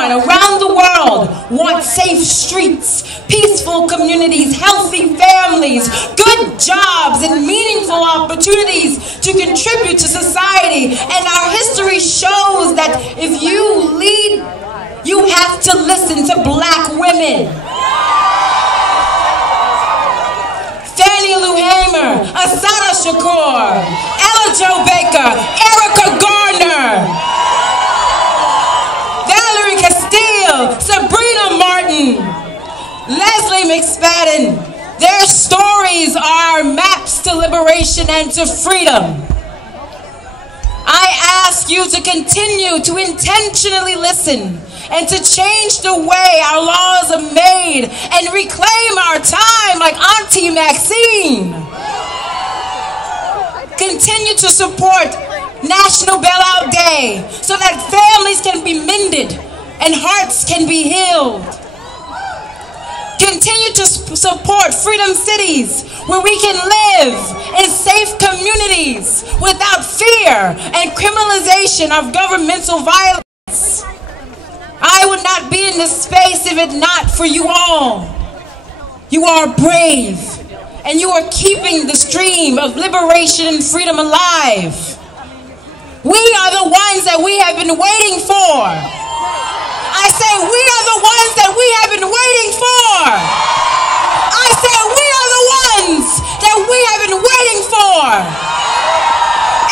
everyone around the world wants safe streets, peaceful communities, healthy families, good jobs, and meaningful opportunities to contribute to society. And our history shows that if you lead, you have to listen to Black women. Fannie Lou Hamer, Assata Shakur, Ella Jo Baker, Erica Garner, Valerie Castile, Sabrina Martin, Leslie McSpadden. Their stories are maps to liberation and to freedom. I ask you to continue to intentionally listen and to change the way our laws are made and reclaim our time like Auntie Maxine. Continue to support National Bailout Day so that families can be mended and hearts can be healed. Continue to support Freedom Cities where we can live in safe communities without fear and criminalization of governmental violence. I would not be in this space if it not for you all. You are brave, and you are keeping this dream of liberation and freedom alive. We are the ones that we have been waiting for. I say we are the ones that we have been waiting for. I say we are the ones that we have been waiting for.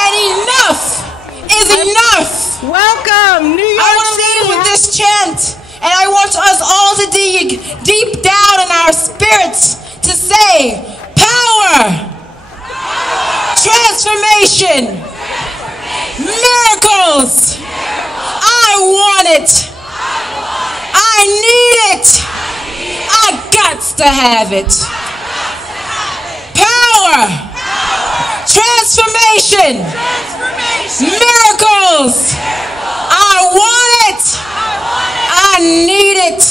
And enough is enough. Welcome, New York City. I want to lead with this chant, and I want us all to dig deep down in our spirits to say, power, transformation, miracles. I want it. I need it. I got to have it. Power, transformation, miracles. I want it. I need it.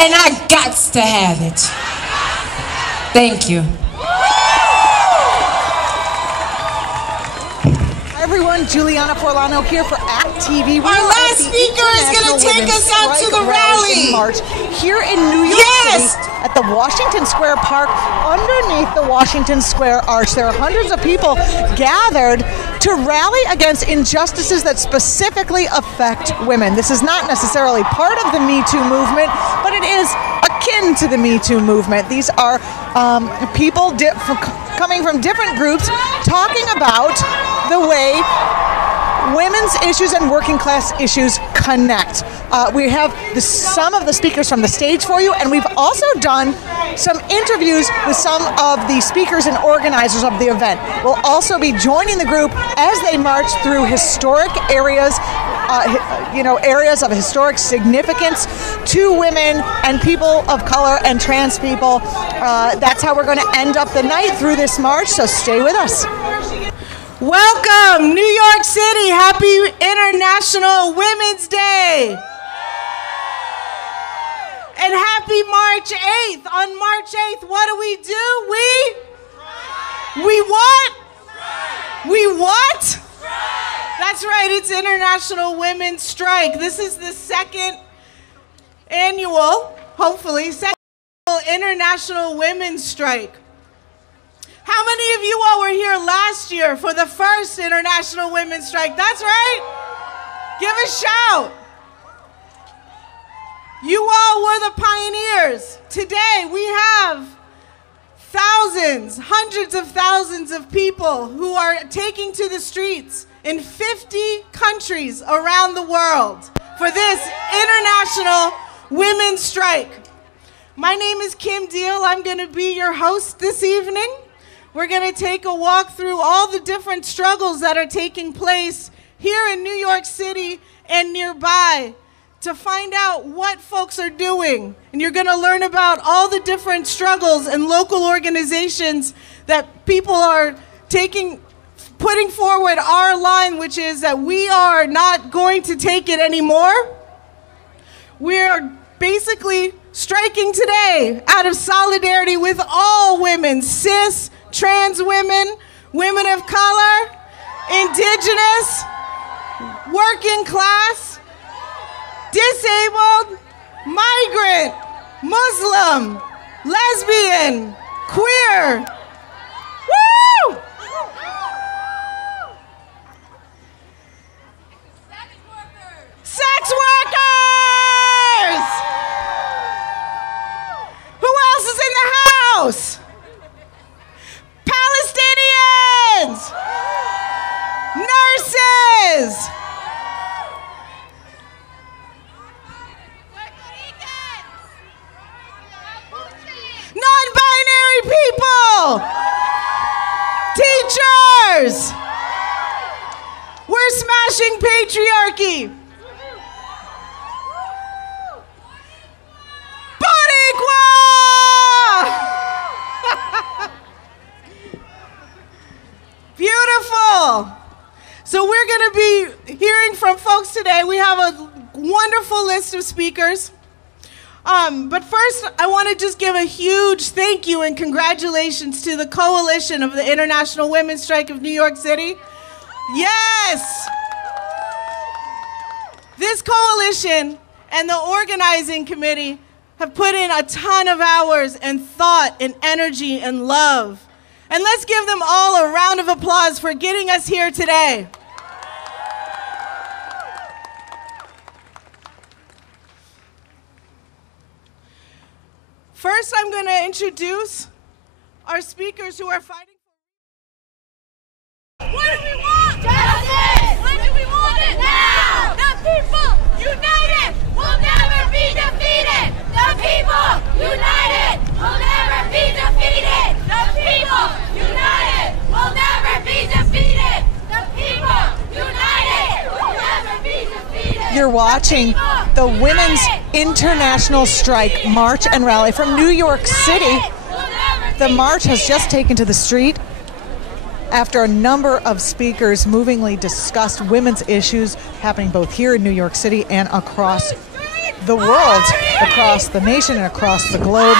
And I got to have it. Thank you. Everyone, Juliana Forlano here for act.tv. Our last speaker is going to take us out to the rally. In March here in New York City at the Washington Square Park underneath the Washington Square Arch. There are hundreds of people gathered to rally against injustices that specifically affect women. This is not necessarily part of the Me Too movement, but it is akin to the Me Too movement. These are people coming from different groups talking about the way women's issues and working class issues connect. We have some of the speakers from the stage for you, and we've also done some interviews with some of the speakers and organizers of the event. We'll also be joining the group as they march through historic areas, areas of historic significance to women and people of color and trans people. That's how we're going to end up the night through this march, so stay with us. Welcome, New York City. Happy International Women's Day. And happy March 8th. On March 8th, what do? We what? We what? That's right, it's International Women's Strike. This is the second annual International Women's Strike. How many of you all were here last year for the first International Women's Strike? That's right. Give a shout. You all were the pioneers. Today we have thousands, hundreds of thousands of people who are taking to the streets in 50 countries around the world for this International Women's Strike. My name is Kim Deal. I'm going to be your host this evening. We're going to take a walk through all the different struggles that are taking place here in New York City and nearby to find out what folks are doing. And you're going to learn about all the different struggles and local organizations that people are putting forward our line, which is that we are not going to take it anymore. We're basically striking today out of solidarity with all women, cis, trans women, women of color, indigenous, working class, disabled, migrant, Muslim, lesbian, queer. Woo! Sex workers! Who else is in the house? Palestinians! Nurses! Non-binary people! Teachers! We're smashing patriarchy! Beautiful. So we're going to be hearing from folks today. We have a wonderful list of speakers. But first, I want to just give a huge thank you and congratulations to the coalition of the International Women's Strike of New York City. Yes! This coalition and the organizing committee have put in a ton of hours and thought and energy and love. And let's give them all a round of applause for getting us here today. First, I'm going to introduce our speakers who are fighting for... What do we want? Justice! When do we want it? Now! The people united will never be defeated! The people united will never be defeated! The people united will never be defeated! The people united will never be defeated! You're watching the Women's International Strike March and Rally from New York City. The march has just taken to the street after a number of speakers movingly discussed women's issues happening both here in New York City and across the world, across the nation and across the globe.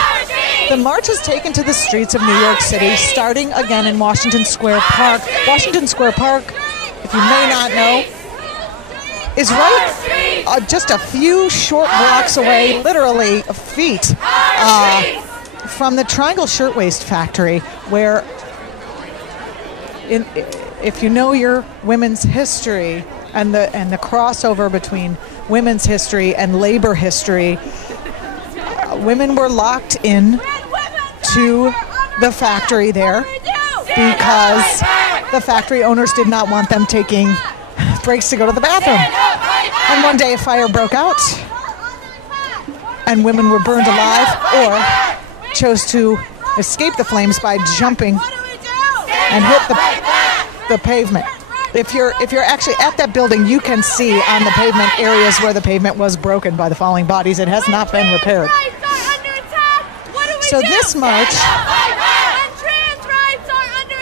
The march has taken to the streets of New York City, starting again in Washington Square Park. Washington Square Park, if you may not know, is right just a few short blocks away, literally feet, from the Triangle Shirtwaist Factory, where, if you know your women's history and the crossover between women's history and labor history, women were locked in to the factory there because the factory owners did not want them taking breaks to go to the bathroom. And one day a fire broke out and women were burned alive or chose to escape the flames by jumping and hit the pavement. If you're actually at that building, you can see on the pavement areas where the pavement was broken by the falling bodies. It has not been repaired. So this march,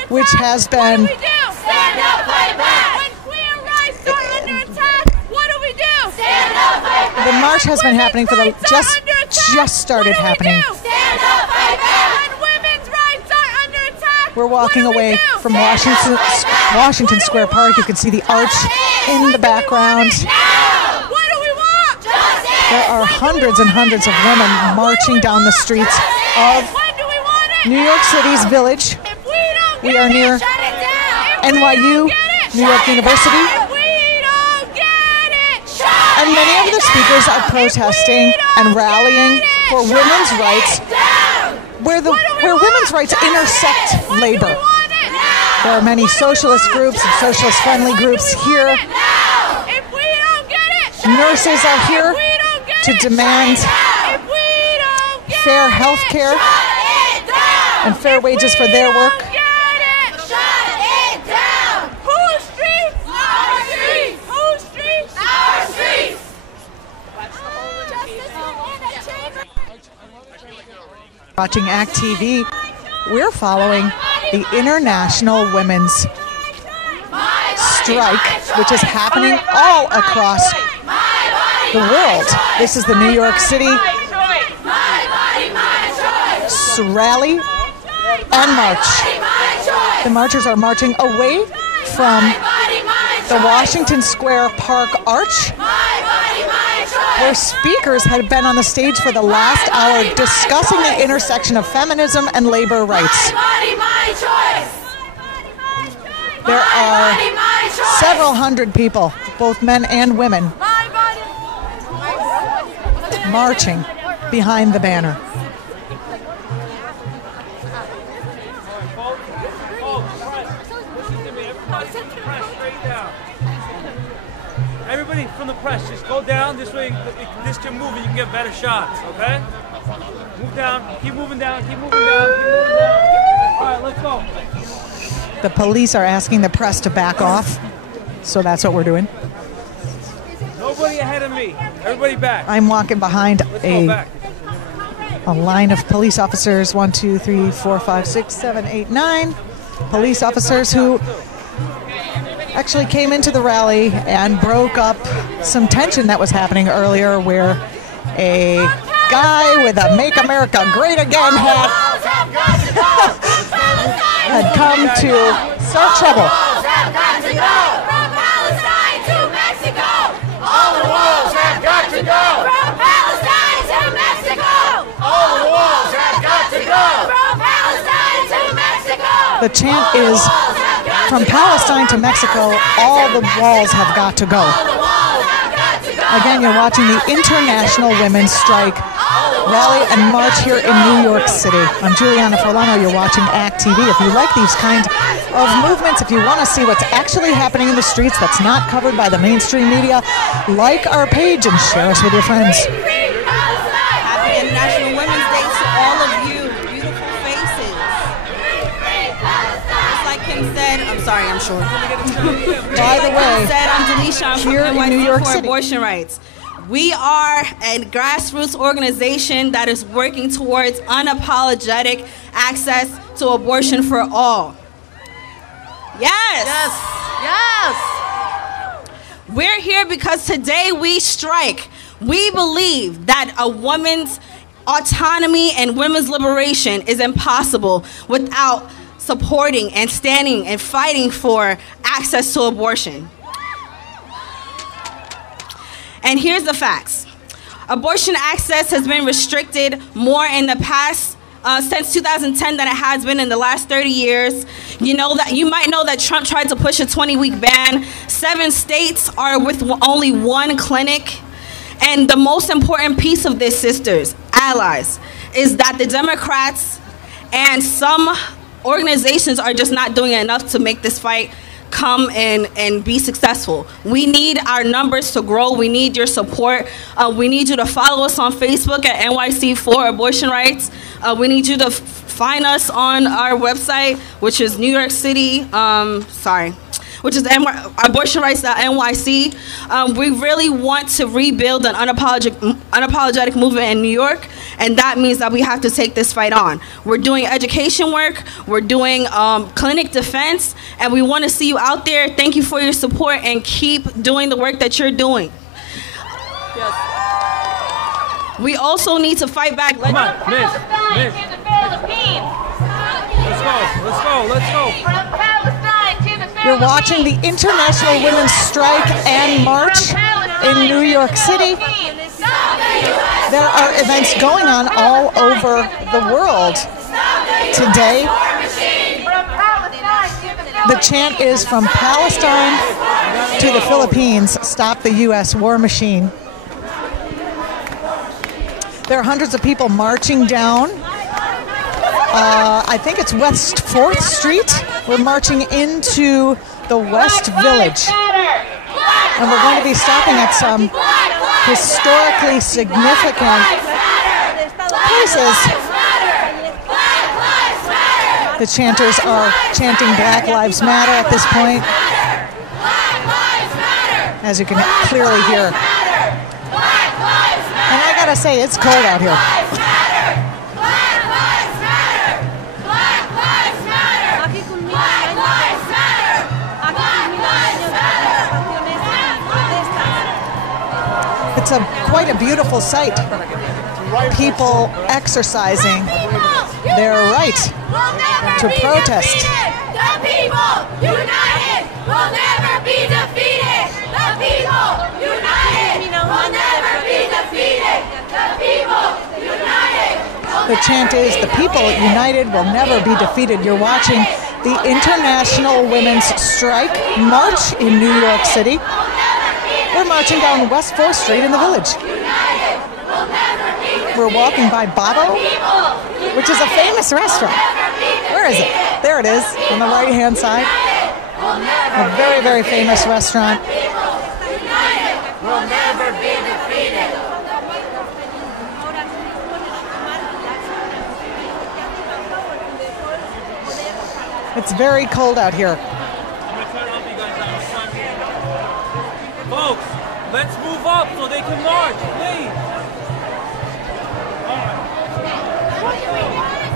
which has been the march has been happening for just started happening. We're walking away from Washington Square Park. You can see the arch in the background. There are hundreds and hundreds of women marching down the streets of New York City's Village. We are near NYU, New York University. And many of the speakers are protesting and rallying for women's rights, where women's rights intersect labor. There are many socialist groups and socialist-friendly groups here. Nurses are here to demand fair health care and fair wages for their work. Watching ACT.tv, we're following the International Women's Strike, which is happening all across the world. This is the New York City rally and march. The marchers are marching away from the Washington Square Park arch where speakers had been on the stage for the last hour discussing the intersection of feminism and labor rights. There are several hundred people, both men and women, marching behind the banner. Everybody from the press, just go down. This way, this can move and you can get better shots, okay? Move down, keep moving down, keep moving down, keep moving down. All right, let's go. The police are asking the press to back off, so that's what we're doing. Nobody ahead of me. Everybody back. I'm walking behind a line of police officers, 1, 2, 3, 4, 5, 6, 7, 8, 9 police officers who actually came into the rally and broke up some tension that was happening earlier, where a guy with a Make America Great Again hat had come to start trouble. From Palestine to Mexico, all the walls have got to go. From Palestine to Mexico, all the walls have got to go. From Palestine to Mexico, The chant is, from Palestine to Mexico, all the walls have got to go. Again, you're watching the International Women's Strike rally and march here in New York City. I'm Juliana Forlano. You're watching ACT.tv. If you like these kind of movements, if you want to see what's actually happening in the streets that's not covered by the mainstream media, like our page and share us with your friends. Happy International Women's Day to all of you. Beautiful faces. Just like Kim said, I'm sorry, I'm short. By the way, said, I'm Denisha. I'm from here in New York NYC for City. abortion rights. We are a grassroots organization that is working towards unapologetic access to abortion for all. Yes. We're here because today we strike. We believe that a woman's autonomy and women's liberation is impossible without supporting and standing and fighting for access to abortion. And here's the facts. Abortion access has been restricted more in the past since 2010 than it has been in the last 30 years. You might know that Trump tried to push a 20-week ban. 7 states are with only 1 clinic. And the most important piece of this, sisters, allies, is that the Democrats and some organizations are just not doing enough to make this fight come and be successful. We need our numbers to grow. We need your support. We need you to follow us on Facebook at NYC for Abortion Rights. We need you to find us on our website, which is New York City, which is abortionrights.nyc. We really want to rebuild an unapologetic movement in New York, and that means that we have to take this fight on. We're doing education work, we're doing clinic defense, and we want to see you out there. Thank you for your support, and keep doing the work that you're doing. Yes. We also need to fight back. Come on, Miss. Let's go. You're watching the International Women's Strike and March in New York City. There are events going on all over the world today. The chant is from Palestine to the Philippines, stop the U.S. war machine. There are hundreds of people marching down. I think it's West 4th Street. We're marching into the West Village. And we're going to be stopping at some historically significant places. The chanters are chanting Black Lives Matter at this point, as you can clearly hear. And I gotta say, it's cold out here. It's quite a beautiful sight. People exercising their right to protest. The people united will never be defeated. The people united will never be defeated. The chant is, "The people united will never be defeated." You're watching the International Women's Strike March in New York City. We're marching down West 4th Street in the Village. We're walking by Botto, which is a famous restaurant. Where is it? There it is, on the right-hand side. A very, very famous restaurant. It's very cold out here. Folks, let's move up so they can march, please. What do we want?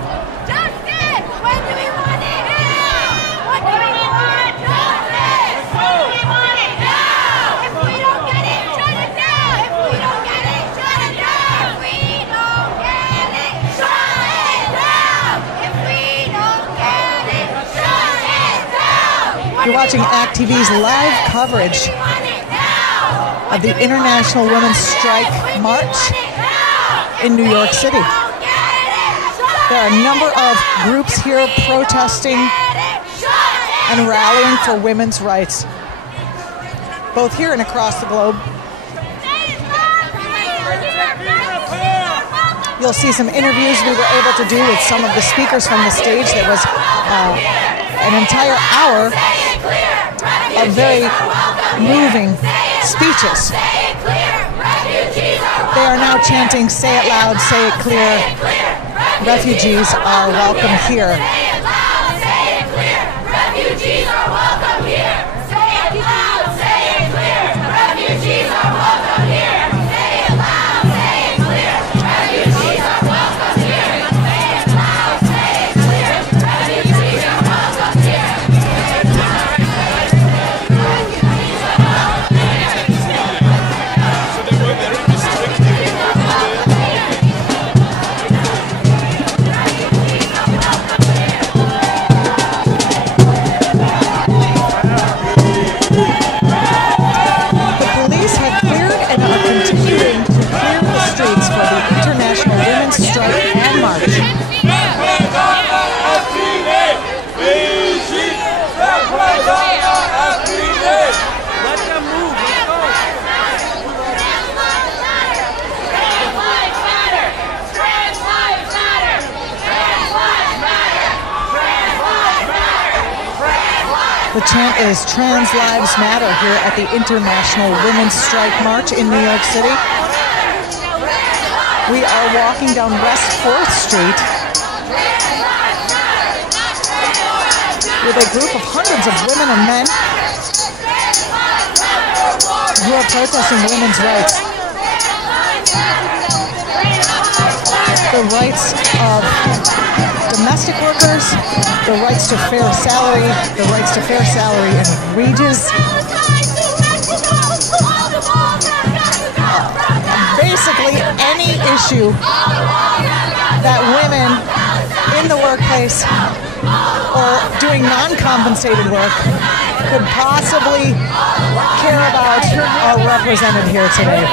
Justice! When do we want it? Now! What do we want? Justice! When do we want it? Now! If we don't get it, shut it down! If we don't get it, shut it down! If we don't get it, shut it down! If we don't get it, shut it down! You're watching Act TV's live coverage of the International Women's Strike March in New York City. There are a number of groups here protesting and rallying for women's rights, both here and across the globe. You'll see some interviews we were able to do with some of the speakers from the stage. There was an entire hour of very moving speeches. They are now chanting, "Say it loud, say it clear. Refugees are welcome here." Refugees are welcome here. Say it loud, say it clear. Refugees are welcome here. Say it loud, say it clear. Refugees are welcome here. Say it loud, say it clear. Refugees are welcome here. Strike and march. Let them move. Let's go. Trans lives matter. Trans lives matter. Trans lives matter. Trans lives matter. Trans lives. The chant is "Trans Lives Matter" here at the International Women's Strike March in New York City. We are walking down West 4th Street with a group of hundreds of women and men who are protesting women's rights. The rights of domestic workers, the rights to fair salary, the rights to fair salary and wages. Basically any issue that women in the workplace or doing non-compensated work could possibly care about are represented here today.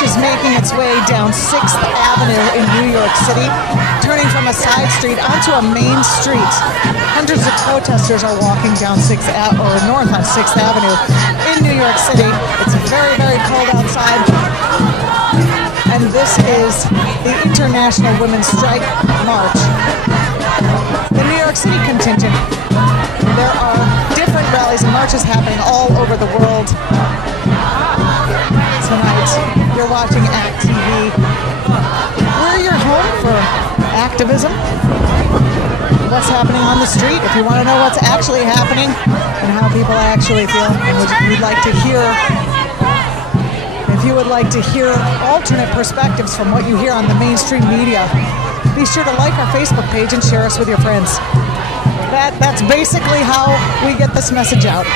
Is making its way down 6th Avenue in New York City, turning from a side street onto a main street. Hundreds of protesters are walking down 6th or north on 6th Avenue in New York City. It's very, very cold outside, and this is the International Women's Strike March. The New York City contingent. There are different rallies and marches happening all over the world. Tonight, you're watching Act TV. We're your home for activism, what's happening on the street. If you want to know what's actually happening and how people actually feel, and if you would like to hear alternate perspectives from what you hear on the mainstream media, be sure to like our Facebook page and share us with your friends. That's basically how we get this message out.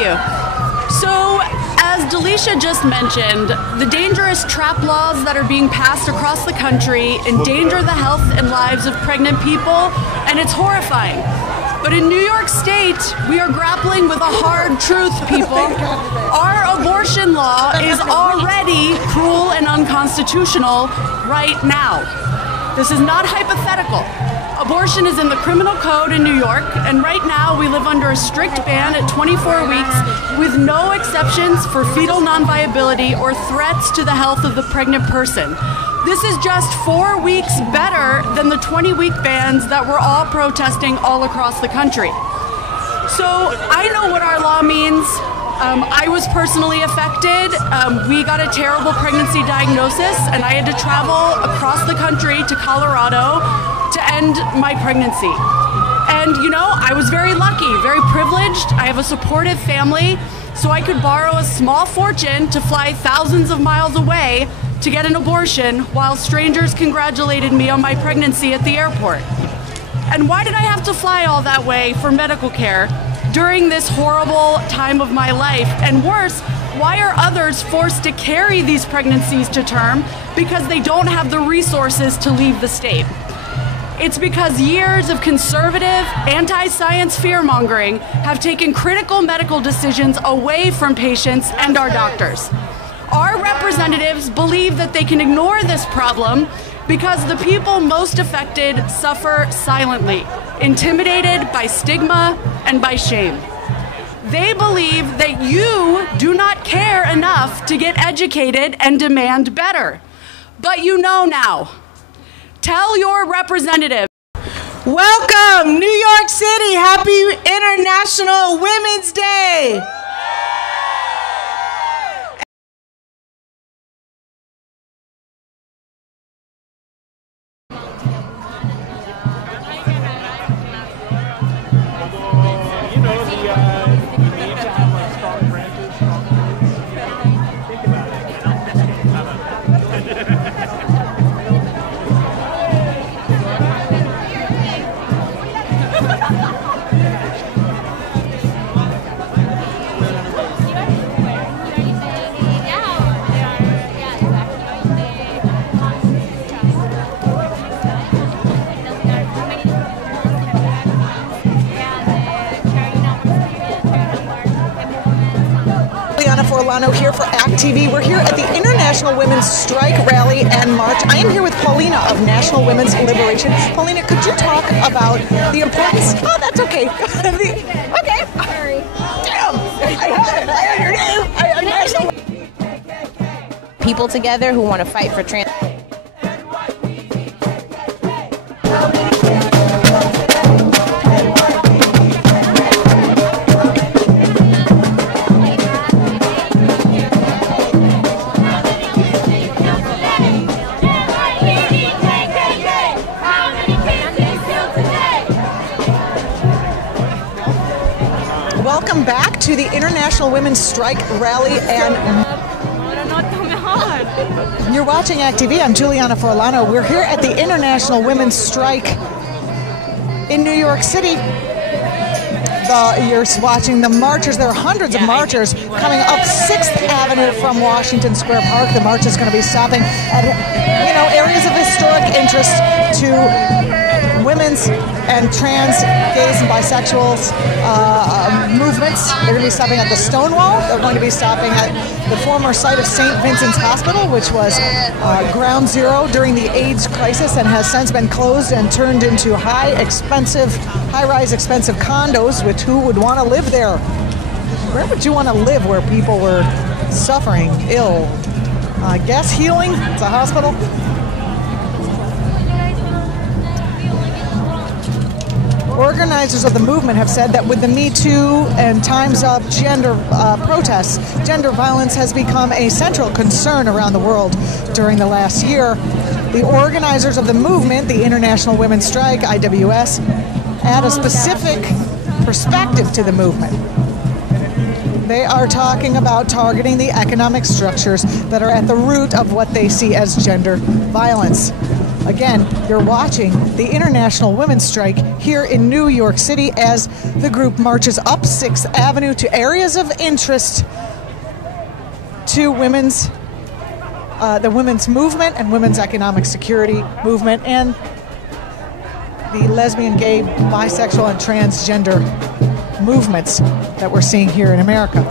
you. So, as Delisha just mentioned, the dangerous trap laws that are being passed across the country endanger the health and lives of pregnant people, and it's horrifying. But in New York State, we are grappling with a hard truth, people. Our abortion law is already cruel and unconstitutional right now. This is not hypothetical. Abortion is in the criminal code in New York, and right now we live under a strict ban at 24 weeks with no exceptions for fetal non-viability or threats to the health of the pregnant person. This is just 4 weeks better than the 20-week bans that we're all protesting all across the country. So I know what our law means. I was personally affected. We got a terrible pregnancy diagnosis, and I had to travel across the country to Colorado to end my pregnancy. And you know, I was very lucky, very privileged. I have a supportive family, so I could borrow a small fortune to fly thousands of miles away to get an abortion while strangers congratulated me on my pregnancy at the airport. And why did I have to fly all that way for medical care during this horrible time of my life? And worse, why are others forced to carry these pregnancies to term because they don't have the resources to leave the state? It's because years of conservative, anti-science fear-mongering have taken critical medical decisions away from patients and our doctors. Our representatives believe that they can ignore this problem because the people most affected suffer silently, intimidated by stigma and by shame. They believe that you do not care enough to get educated and demand better. But you know now. Tell your representative. Welcome, New York City. Happy International Women's Day. Here for act.tv. We're here at the International Women's Strike Rally and March. I am here with Paulina of National Women's Liberation. Paulina, could you talk about the importance? Oh, that's okay. Okay. Sorry. Damn. I heard your name. People together who want to fight for trans. Welcome back to the International Women's Strike Rally and... You're watching act.tv. I'm Juliana Forlano. We're here at the International Women's Strike in New York City. You're watching the marchers. There are hundreds of marchers coming up 6th Avenue from Washington Square Park. The march is going to be stopping at, areas of historic interest to women's and trans, gays and bisexuals movements. They're going to be stopping at the Stonewall. They're going to be stopping at the former site of St. Vincent's Hospital, which was ground zero during the AIDS crisis and has since been closed and turned into high-rise expensive condos, which who would want to live there? Where would you want to live where people were suffering, ill? Guess healing? It's a hospital. Organizers of the movement have said that with the Me Too and Time's Up gender protests, gender violence has become a central concern around the world during the last year. The organizers of the movement, the International Women's Strike, IWS, add a specific perspective to the movement. They are talking about targeting the economic structures that are at the root of what they see as gender violence. Again, you're watching the International Women's Strike here in New York City as the group marches up 6th Avenue to areas of interest to the women's movement and women's economic security movement and the lesbian, gay, bisexual, and transgender movements that we're seeing here in America.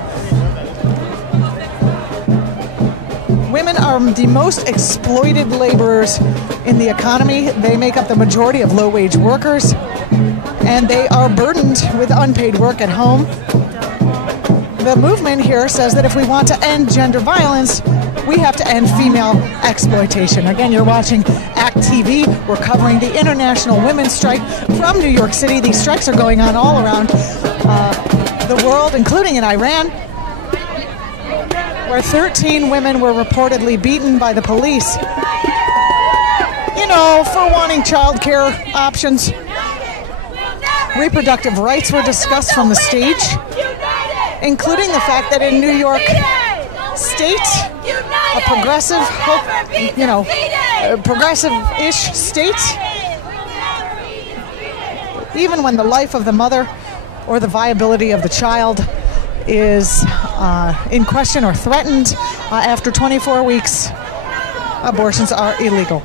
Women are the most exploited laborers in the economy. They make up the majority of low-wage workers, and they are burdened with unpaid work at home. The movement here says that if we want to end gender violence, we have to end female exploitation. Again, you're watching act.tv. We're covering the International Women's Strike from New York City. These strikes are going on all around the world, including in Iran, where 13 women were reportedly beaten by the police, you know, for wanting child care options. Reproductive rights were discussed from the stage, including the fact that in New York State, a progressive, progressive-ish state, even when the life of the mother or the viability of the child is in question or threatened, after 24 weeks, abortions are illegal.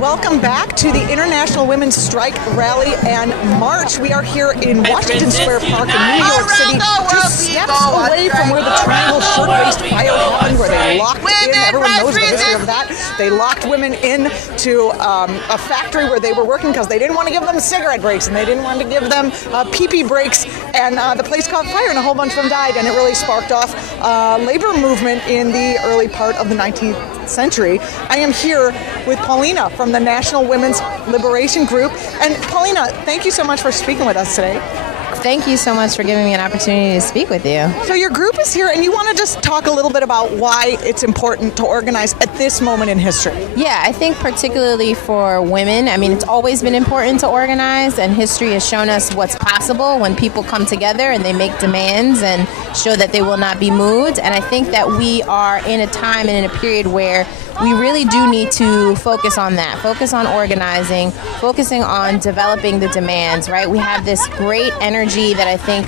Welcome back to the International Women's Strike Rally and March. We are here in Washington Square Park in New York City, just steps away from where the Triangle Shirtwaist Fire happened, where they locked in, everyone knows the history of that, they locked women into a factory where they were working because they didn't want to give them cigarette breaks and they didn't want to give them pee-pee breaks, and the place caught fire and a whole bunch of them died, and it really sparked off labor movement in the early part of the 19th century. I am here with Paulina from the National Women's Liberation Group. And Paulina, thank you so much for speaking with us today. Thank you so much for giving me an opportunity to speak with you. So your group is here, and you want to just talk a little bit about why it's important to organize at this moment in history. Yeah, I think particularly for women, I mean, it's always been important to organize, and history has shown us what's possible when people come together and they make demands and show that they will not be moved. And I think that we are in a time and in a period where we really do need to focus on that, focus on organizing, focusing on developing the demands, right? We have this great energy that I think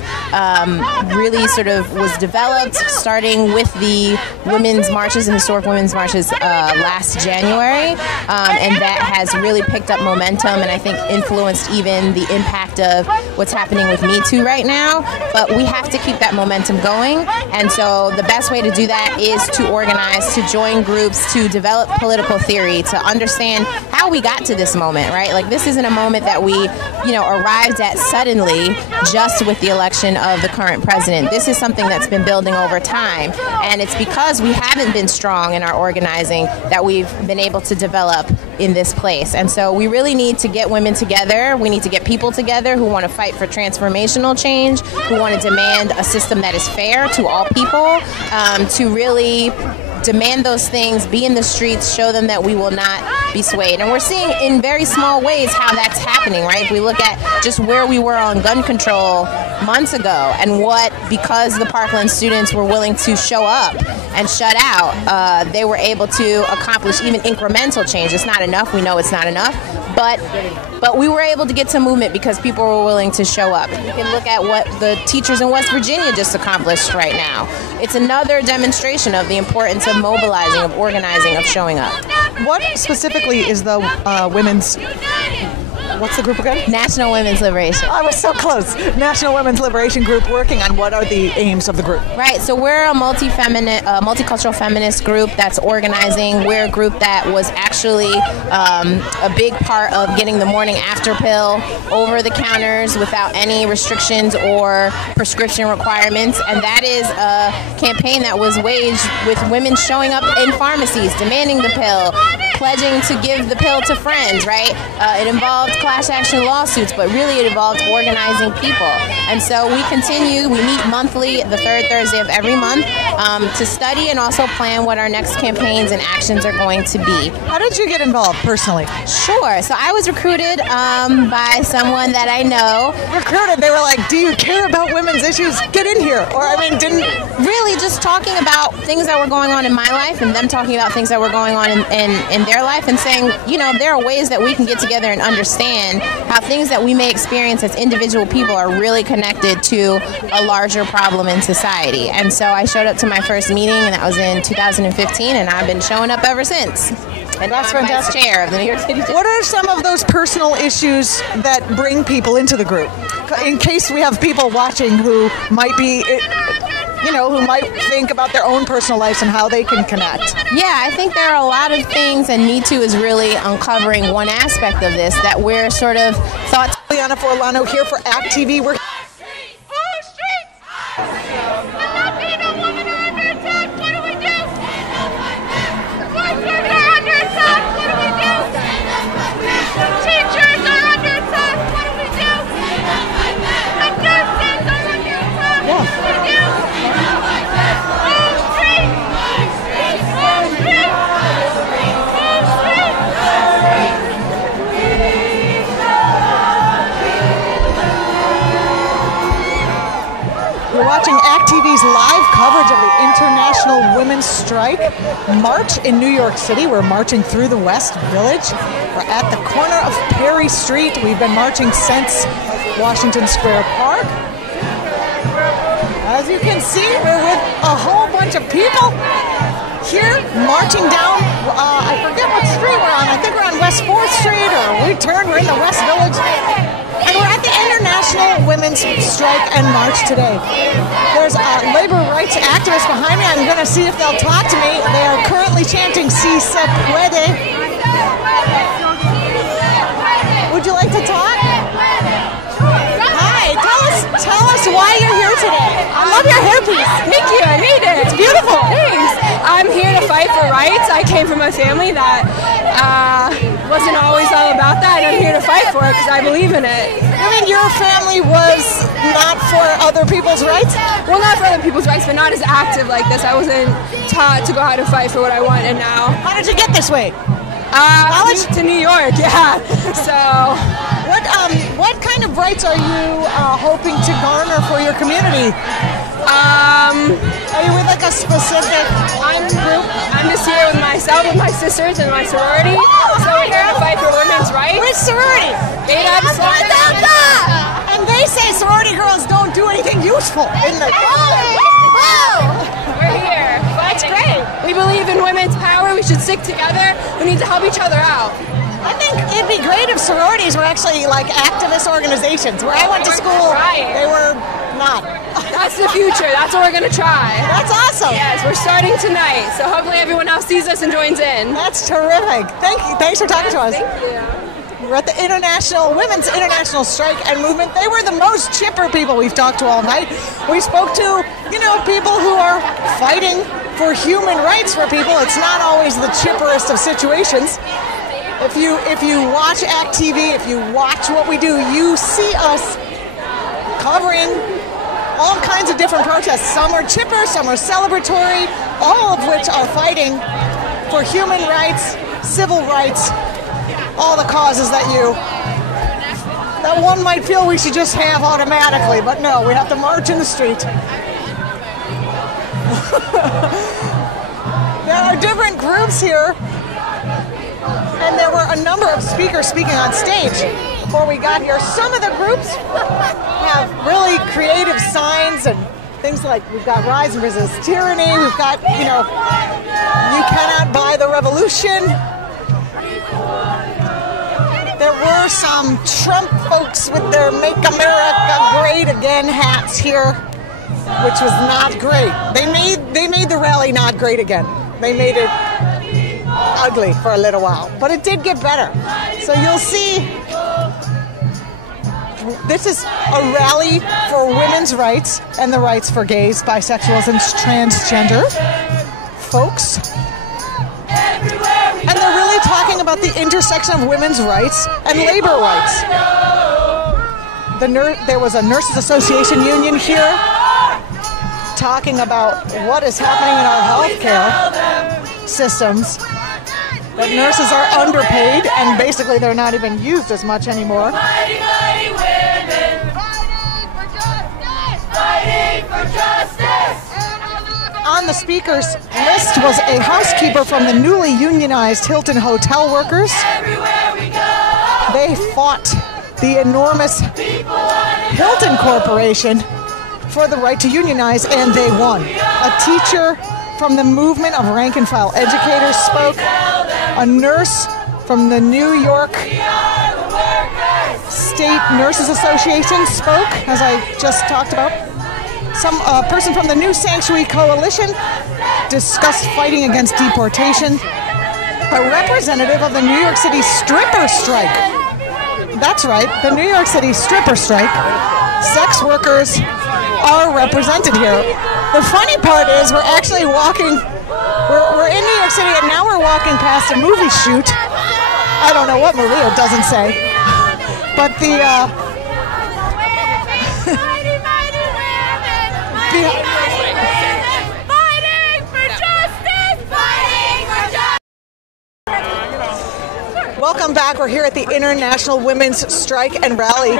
really sort of was developed starting with the women's marches, the historic women's marches last January, and that has really picked up momentum and I think influenced even the impact of what's happening with Me Too right now. But we have to keep that momentum going, and so the best way to do that is to organize, to join groups, to develop political theory, to understand how we got to this moment, right? Like, this isn't a moment that we, arrived at suddenly just with the election of the current president. This is something that's been building over time, and it's because we haven't been strong in our organizing that we've been able to develop in this place. And so we really need to get women together. We need to get people together who want to fight for transformational change, who want to demand a system that is fair to all people, to really demand those things, be in the streets, show them that we will not be swayed. And we're seeing in very small ways how that's happening, right? If we look at just where we were on gun control months ago and what, because the Parkland students were willing to show up and shut out, they were able to accomplish even incremental change. It's not enough. We know it's not enough. But we were able to get some movement because people were willing to show up. You can look at what the teachers in West Virginia just accomplished right now. It's another demonstration of the importance of mobilizing, of organizing, of showing up. What specifically is the women's... What's the group again? National Women's Liberation. I was so close. National Women's Liberation Group working on what are the aims of the group? Right. So we're a multicultural feminist group that's organizing. We're a group that was actually a big part of getting the morning after pill over the counters without any restrictions or prescription requirements. And that is a campaign that was waged with women showing up in pharmacies, demanding the pill, pledging to give the pill to friends, right? It involved class class action lawsuits, but really it involved organizing people. And so we continue, we meet monthly, the third Thursday of every month, to study and also plan what our next campaigns and actions are going to be. How did you get involved personally? Sure. So I was recruited by someone that I know. Recruited? They were like, do you care about women's issues? Get in here. Or, I mean, didn't... Really just talking about things that were going on in my life and them talking about things that were going on in their life and saying, you know, there are ways that we can get together and understand how things that we may experience as individual people are really connected to a larger problem in society. And so I showed up to my first meeting, and that was in 2015, and I've been showing up ever since. And that's fantastic. Chair of the New York City. What are some of those personal issues that bring people into the group? In case we have people watching who might be, you know, who might think about their own personal lives and how they can connect. Yeah, I think there are a lot of things, and Me Too is really uncovering one aspect of this that we're sort of thought. Liana Forlano here for ACT.tv. We're watching ACT.tv's live coverage of the International Women's Strike March in New York City. We're marching through the West Village. We're at the corner of Perry Street. We've been marching since Washington Square Park. As you can see, we're with a whole bunch of people here marching down, I forget what street we're on. I think we're on West 4th Street, or we turned, we're in the West Village. And we're at the International Women's Strike and March today. There's a labor rights activist behind me. I'm going to see if they'll talk to me. They are currently chanting "Si se puede." Would you like to talk? Hi, tell us why you're here today. I love your hairpiece. Thank you, I made it. It's beautiful. Thanks. I'm here to fight for rights. I came from a family that wasn't always all about that, and I'm here to fight for it because I believe in it. You mean your family was not for other people's rights? Well, not for other people's rights, but not as active like this. I wasn't taught to go out and fight for what I want, and now. How did you get this way? College to New York, yeah. So, what kind of rights are you hoping to garner for your community? Are you with like a specific group? I'm just here with myself, with my sisters, and my sorority. So we're here to fight for women's rights. Which sorority? And they say sorority girls don't do anything useful in the. We're here. That's great. We believe in women's power. We should stick together. We need to help each other out. I think it'd be great if sororities were actually like activist organizations. Where I went to school, they were not. That's the future. That's what we're going to try. That's awesome. Yes, we're starting tonight. So hopefully everyone else sees us and joins in. That's terrific. Thank you. Thanks for talking to us. Thank you. We're at the Women's International Strike and Movement. They were the most chipper people we've talked to all night. We spoke to, people who are fighting for human rights for people. It's not always the chipperest of situations. If you watch ACT.tv, if you watch what we do, you see us covering all kinds of different protests. Some are chipper, some are celebratory, all of which are fighting for human rights, civil rights, all the causes that one might feel we should just have automatically, but no, we have to march in the street. There are different groups here, and there were a number of speakers speaking on stage before we got here. Some of the groups have really creative signs and things like, we've got Rise and Resist Tyranny, we've got, You Cannot Buy the Revolution. There were some Trump folks with their Make America Great Again hats here, which was not great. They made the rally not great again. They made it ugly for a little while, but it did get better. So you'll see, this is a rally for women's rights and the rights for gays, bisexuals, and transgender folks. Everywhere we And they're really talking about the intersection of women's rights and labor rights. There was a Nurses Association union here talking about what is happening in our healthcare systems. That nurses are underpaid and basically they're not even used as much anymore. Fighting, fighting women. Fighting for justice. On the speakers list was a housekeeper from the newly unionized Hilton Hotel workers. They fought the enormous Hilton Corporation for the right to unionize, and they won. A teacher from the movement of rank and file educators spoke. A nurse from the New York State Nurses Association spoke, as I just talked about. A person from the New Sanctuary Coalition discussed fighting against deportation. A representative of the New York City stripper strike. That's right, the New York City stripper strike. Sex workers are represented here. The funny part is we're actually walking, we're in New York City and now we're walking past a movie shoot. I don't know what movie, it doesn't say. But Welcome back. We're here at the International Women's Strike and Rally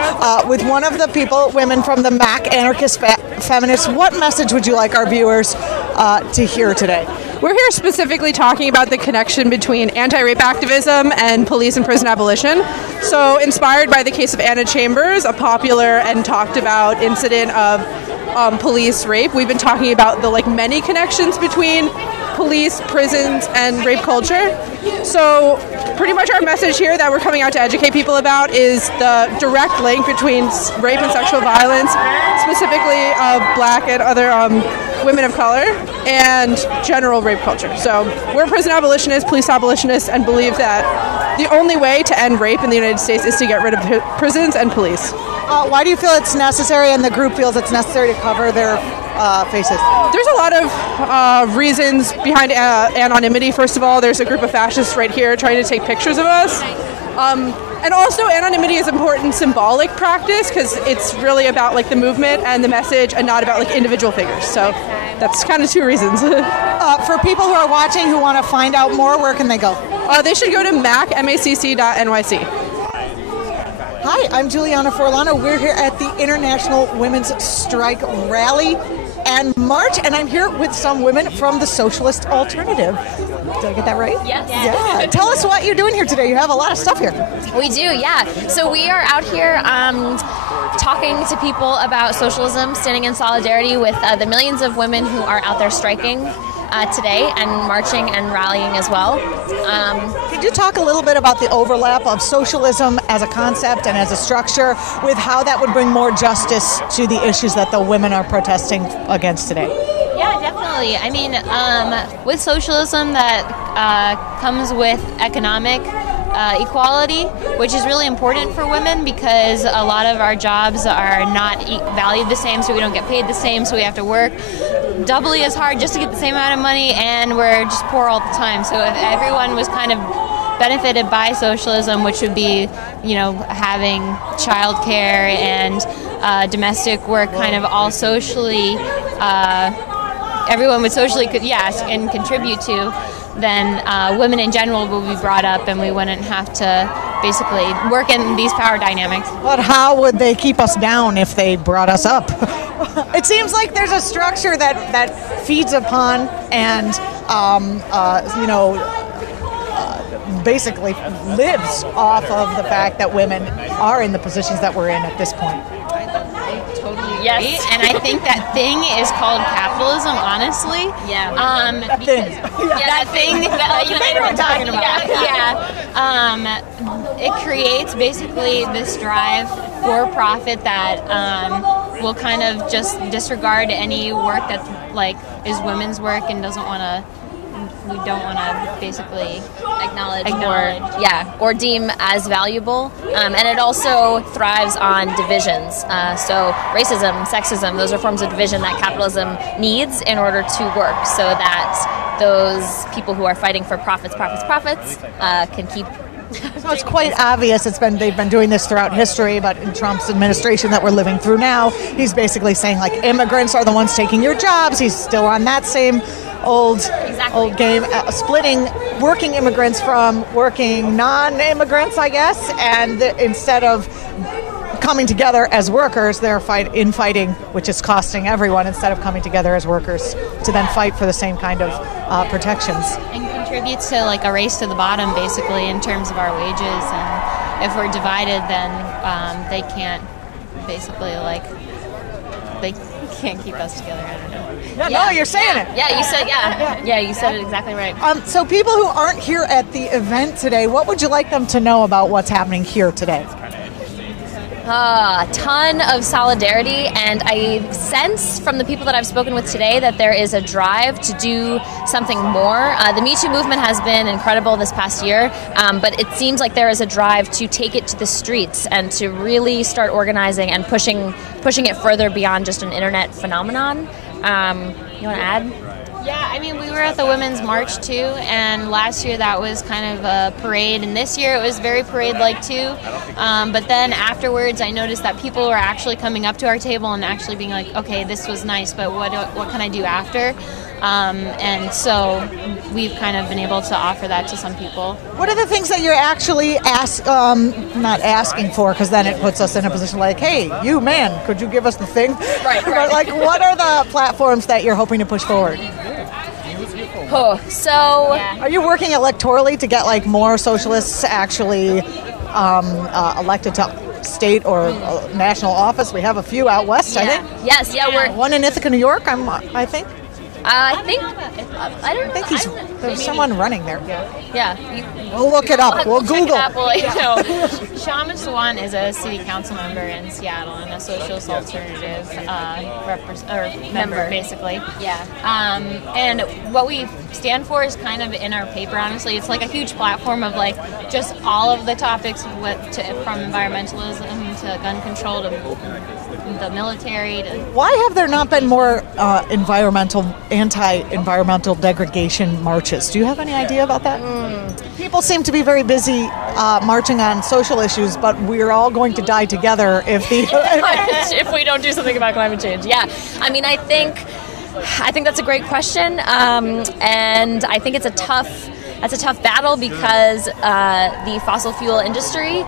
with one of the women from the MAC, Anarchist Feminists. What message would you like our viewers to hear today? We're here specifically talking about the connection between anti-rape activism and police and prison abolition. So, inspired by the case of Anna Chambers, a popular and talked about incident of police rape, we've been talking about the many connections between police, prisons, and rape culture. So pretty much our message here that we're coming out to educate people about is the direct link between rape and sexual violence, specifically of Black and other women of color, and general rape culture. So we're prison abolitionists, police abolitionists, and believe that the only way to end rape in the United States is to get rid of prisons and police. Why do you feel it's necessary and the group feels it's necessary to cover their faces? There's a lot of reasons behind anonymity. First of all, there's a group of fascists right here trying to take pictures of us. And also, anonymity is important symbolic practice because it's really about the movement and the message and not about individual figures. So that's kind of two reasons. For people who are watching who want to find out more, where can they go? They should go to macc.nyc. Hi, I'm Juliana Forlano. We're here at the International Women's Strike Rally and March, and I'm here with some women from the Socialist Alternative. Did I get that right? Yes. Yeah. Tell us what you're doing here today. You have a lot of stuff here. We do, yeah. So we are out here talking to people about socialism, standing in solidarity with the millions of women who are out there striking today and marching and rallying as well. Could you talk a little bit about the overlap of socialism as a concept and as a structure with how that would bring more justice to the issues that the women are protesting against today? Yeah, definitely. I mean, with socialism that comes with economic equality, which is really important for women because a lot of our jobs are not valued the same, so we don't get paid the same, so we have to work doubly as hard just to get the same amount of money, and we're just poor all the time. So if everyone was kind of benefited by socialism, which would be, having childcare and domestic work kind of all socially, everyone would socially and contribute to, then women in general will be brought up and we wouldn't have to basically work in these power dynamics. But how would they keep us down if they brought us up? It seems like there's a structure that feeds upon and, basically lives off of the fact that women are in the positions that we're in at this point. Yes, and I think that thing is called capitalism, honestly. Yeah. That thing. That thing that you know what I'm talking about. Yeah. It creates basically this drive for profit that will kind of just disregard any work that is women's work and we don't want to basically acknowledge. Or deem as valuable. And it also thrives on divisions. So racism, sexism, those are forms of division that capitalism needs in order to work, so that those people who are fighting for profits can keep. So it's quite obvious they've been doing this throughout history, but in Trump's administration that we're living through now, he's basically saying like immigrants are the ones taking your jobs. He's still on that same old game, splitting working immigrants from working non-immigrants, I guess, and instead of coming together as workers, they're fighting, which is costing everyone, instead of coming together as workers to then fight for the same kind of protections. And contributes to like a race to the bottom, basically, in terms of our wages. And if we're divided, then they can't basically they can't keep us together. I don't know. No, you're saying it. Yeah, you said you said it exactly right. So people who aren't here at the event today, what would you like them to know about what's happening here today? A ton of solidarity, and I sense from the people that I've spoken with today that there is a drive to do something more. The Me Too movement has been incredible this past year, but it seems like there is a drive to take it to the streets and to really start organizing and pushing it further beyond just an internet phenomenon. You want to add? Yeah, I mean, we were at the Women's March too, and last year that was kind of a parade, and this year it was very parade-like too. But then afterwards, I noticed that people were actually coming up to our table and actually being like, "Okay, this was nice, but what can I do after?" And so we've kind of been able to offer that to some people. What are the things that you're actually not asking for, because then it puts us in a position like, hey, you man, could you give us the thing? Right. But like, what are the platforms that you're hoping to push forward? Are you working electorally to get like more socialists actually elected to state or national office? We have a few out west, I think. Yes, we're one in Ithaca, New York. I think. I don't think there's someone running there. Yeah. We'll look it up. We'll Google. Shaman Swan is a city council member in Seattle and a socialist alternative member, basically. Yeah. And what we stand for is kind of in our paper, honestly. It's like a huge platform of like just all of the topics from environmentalism to gun control to the military. Why have there not been more anti-environmental degradation marches? Do you have any idea about that? People seem to be very busy marching on social issues, but we're all going to die together if we don't do something about climate change. Yeah, I mean, I think that's a great question, and I think it's a tough battle because the fossil fuel industry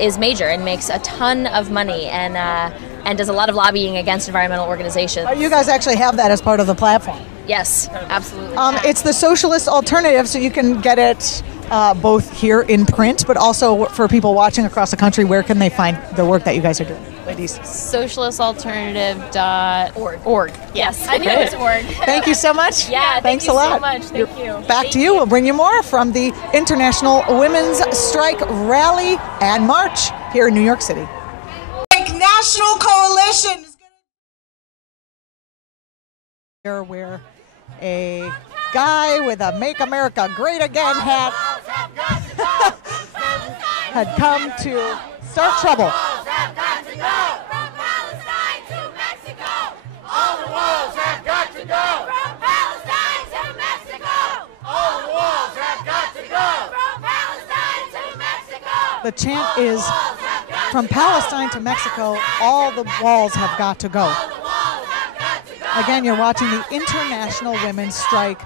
is major and makes a ton of money and does a lot of lobbying against environmental organizations. You guys actually have that as part of the platform. Yes, absolutely. It's the socialist alternative, so you can get it both here in print, but also for people watching across the country. Where can they find the work that you guys are doing, ladies? Socialistalternative.org. Yes, I knew it was org. Thank you so much. Yeah, thanks a lot. So much. Thank you. Back to you. We'll bring you more from the International Women's Strike Rally and March here in New York City. National Coalition is going to where a guy with a Make America Great Again hat had come to start trouble. The chant is, from Palestine to Mexico, all the walls have got to go. Again, you're watching the International Women's Strike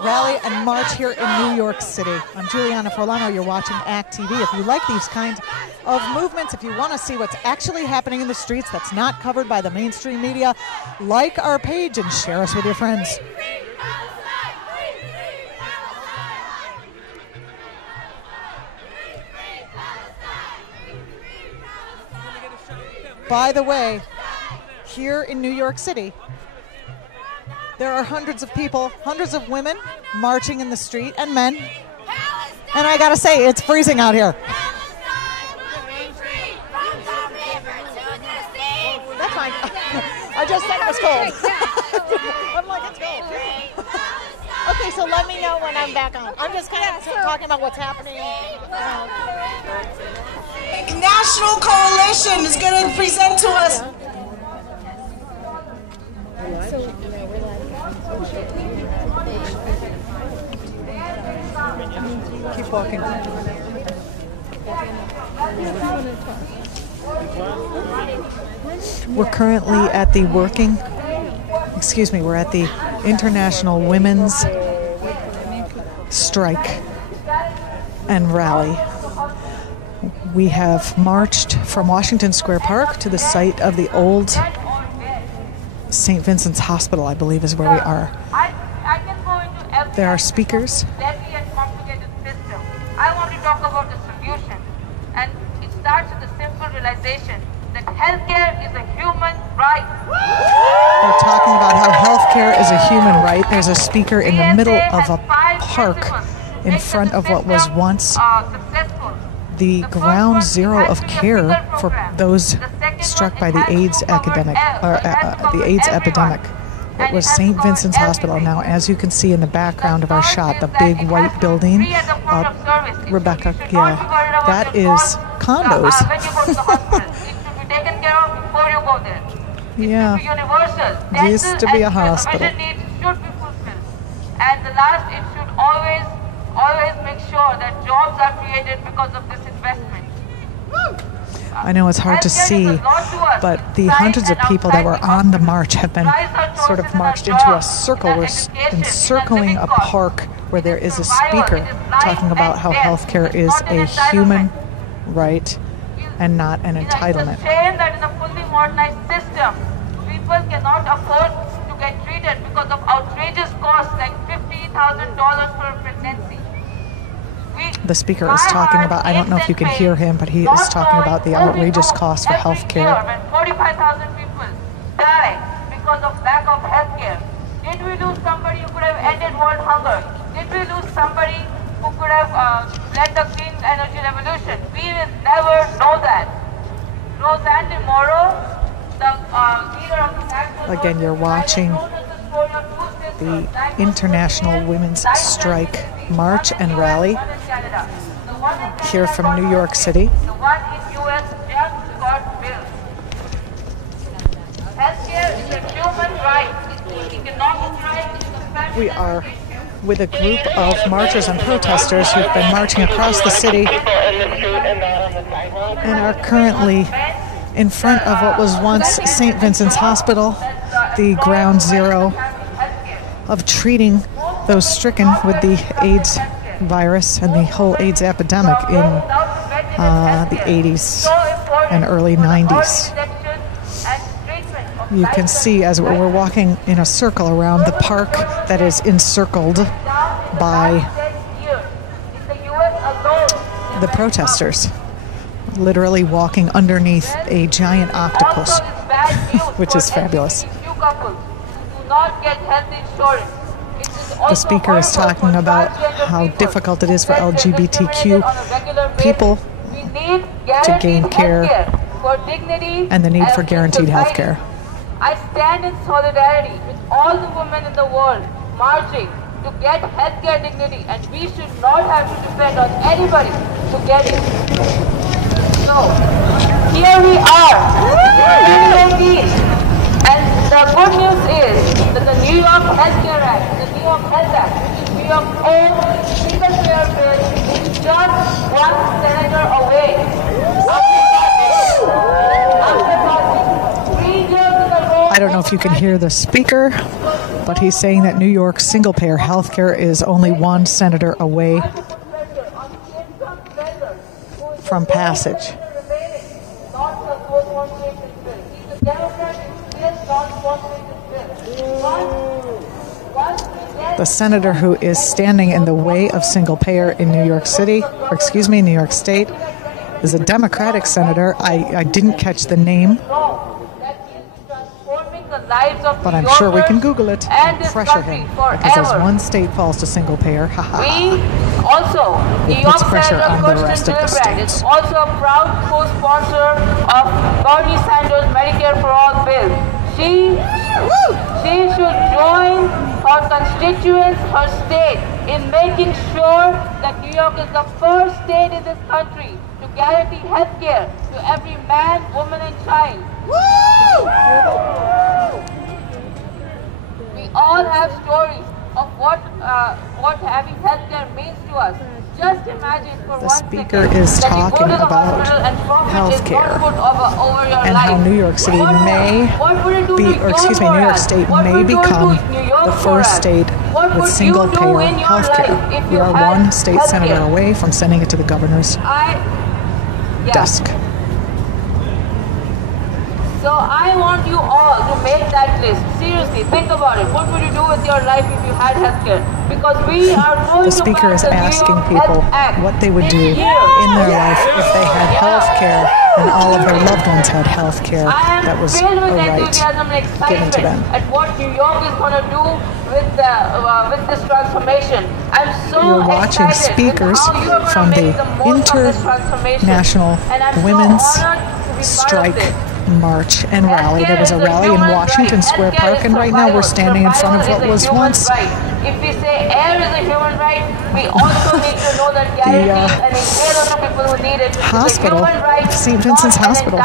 Rally and March here in New York City. I'm Juliana Forlano. You're watching ACT.tv. If you like these kinds of movements, if you want to see what's actually happening in the streets that's not covered by the mainstream media, like our page and share us with your friends. By the way, here in New York City, there are hundreds of people, hundreds of women marching in the street, and men. And I gotta say, it's freezing out here. That's fine. I just said it was cold. I'm like, it's cold. Okay, so let me know when I'm back on. I'm just kind of talking about what's happening. National Coalition is going to present to us. Keep walking. We're currently at the we're at the International Women's Strike and Rally. We have marched from Washington Square Park to the site of the old St. Vincent's Hospital, I believe is where we are. There are speakers. I want to talk about the solution, and it starts with the simple realization that healthcare is a human right. They're talking about how healthcare is a human right. There's a speaker in the middle of a park in front of what was once the ground zero of care for those struck by the AIDS epidemic. It was St. Vincent's Hospital. Now, as you can see in the background of our shot, the big white building, Rebecca, yeah, that is condos. Yeah, it used to be a hospital. And the last, it should always make sure that jobs are created because of this investment. I know it's hard to see, but the hundreds of people that were on the march have been sort of marched into a circle. We're encircling a park where there is a speaker talking about how healthcare is a human right and not an entitlement. It's a shame that in a fully modernized system, people cannot afford to get treated because of outrageous costs like $50,000 for a pregnancy. The speaker is talking about, I don't know if you can hear him, but he is talking about the outrageous cost for health care. When 45,000 people die because of lack of health care, did we lose somebody who could have ended world hunger? Did we lose somebody who could have led the clean energy revolution? We will never know that. Roseanne DeMoro, the leader of the national... Again, you're watching the International Women's Strike March and Rally here from New York City. The one in U.S. just got built. Healthcare is a human right. Economic right is a family. We are with a group of marchers and protesters who've been marching across the city and are currently in front of what was once St. Vincent's Hospital, the ground zero of treating those stricken with the AIDS virus and the whole AIDS epidemic in the 80s and early 90s. You can see as we're walking in a circle around the park that is encircled by the protesters, literally walking underneath a giant octopus, which is fabulous. The speaker is talking about how difficult it is for LGBTQ people to gain care and the need for guaranteed health care. I stand in solidarity with all the women in the world marching to get healthcare dignity, and we should not have to depend on anybody to get it. So, here we are, 2019. And the good news is that the New York Healthcare Act, the New York Health Act, which is New York's own single-payer bill, is just one senator away. I don't know if you can hear the speaker, but he's saying that New York's single-payer health care is only one senator away from passage. The senator who is standing in the way of single payer in New York City, or excuse me, New York State, is a Democratic senator. I didn't catch the name, but I'm sure we can Google it and pressure him, because as one state falls to single payer, we also, New York pressure on the rest of the states. Is also a proud co-sponsor of Bernie Sanders' Medicare for All bill. She should join her constituents, her state, in making sure that New York is the first state in this country to guarantee health care to every man, woman, and child. We all have stories of what having health care means to us. Just imagine for The speaker is talking about health care and how New York City may be, or excuse me, New York State may become the first state with single-payer health care. We are one state senator away from sending it to the governor's desk. So I want you all to make that list. Seriously, think about it. What would you do with your life if you had healthcare? Because we are going The speaker is asking people what they would do in their life if they had health care and all of their loved ones had health care that was a right given to them. At what New York is going to do with this transformation. I'm so You're watching speakers from the International Women's Strike March and Rally. There was a rally in Washington Square Park, and right now we're standing in front of what was once if we say air is a human right, we also need to know that guarantees and entail on people who need it. Hospital, St. Vincent's Hospital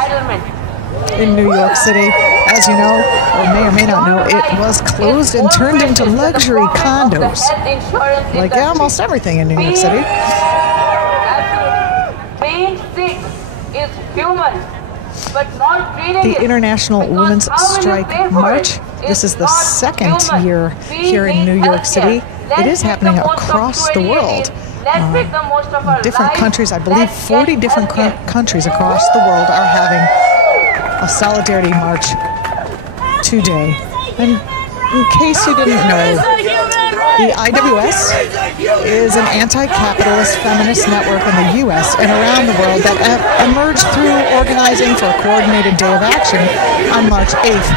in New York City. As you know, or may or may not know, it was closed and turned into luxury condos. Like almost everything in New York City. Being sick is human. But not the International Women's Strike March. This is the second year here in New York City. It is happening across the world. Different countries, I believe 40 different countries across the world are having a solidarity march today. And in case you didn't know, the IWS is an anti-capitalist feminist network in the U.S. and around the world that emerged through organizing for a coordinated day of action on March 8th,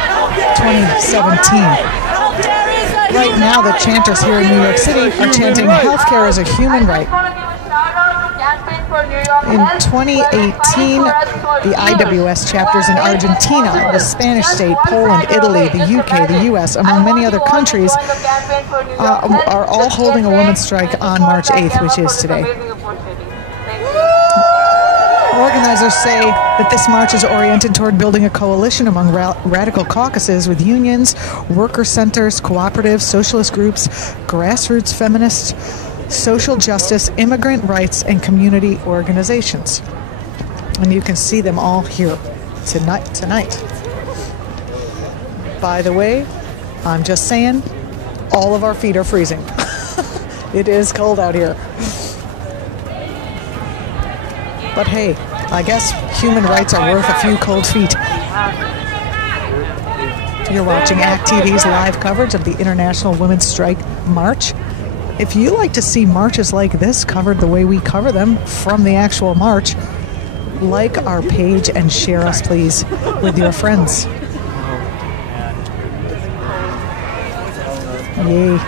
2017. Right now, the chanters here in New York City are chanting healthcare as a human right. In 2018, the IWS chapters in Argentina, the Spanish state, Poland, Italy, the UK, the US, among many other countries, are all holding a women's strike on March 8th, which is today. Organizers say that this march is oriented toward building a coalition among radical caucuses with unions, worker centers, cooperatives, socialist groups, grassroots feminists, social justice, immigrant rights, and community organizations. And you can see them all here tonight. By the way, I'm just saying, all of our feet are freezing. It is cold out here. But hey, I guess human rights are worth a few cold feet. You're watching ACT.tv's live coverage of the International Women's Strike March. If you like to see marches like this covered the way we cover them from the actual march, like our page and share us, please, with your friends. Yay.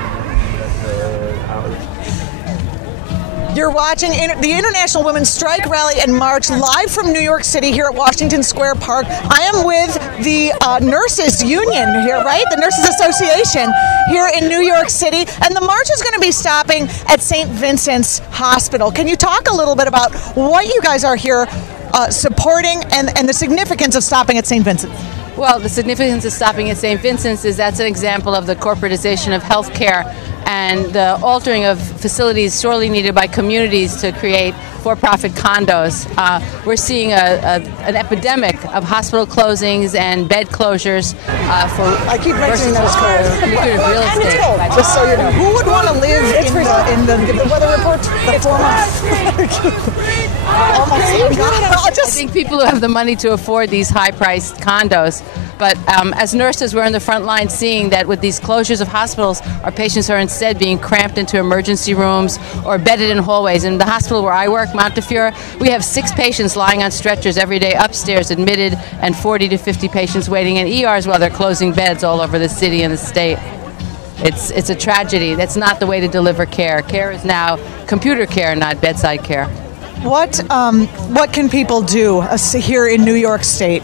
You're watching the International Women's Strike Rally and March live from New York City here at Washington Square Park. I am with the Nurses Union here, right? The Nurses Association here in New York City. And the march is going to be stopping at St. Vincent's Hospital. Can you talk a little bit about what you guys are here supporting and the significance of stopping at St. Vincent's? Well, the significance of stopping at St. Vincent's is that's an example of the corporatization of healthcare and the altering of facilities sorely needed by communities to create for-profit condos. We're seeing an epidemic of hospital closings and bed closures I keep mentioning that it's cold. real estate. It's cold, just so you know. Who would want to live in the weather report? The 4 months. I think people who have the money to afford these high-priced condos. But as nurses, we're in the front line seeing that with these closures of hospitals, our patients are instead being cramped into emergency rooms or bedded in hallways. In the hospital where I work, Montefiore, we have 6 patients lying on stretchers every day upstairs admitted and 40 to 50 patients waiting in ERs while they're closing beds all over the city and the state. It's a tragedy. That's not the way to deliver care. Care is now computer care, not bedside care. What can people do here in New York State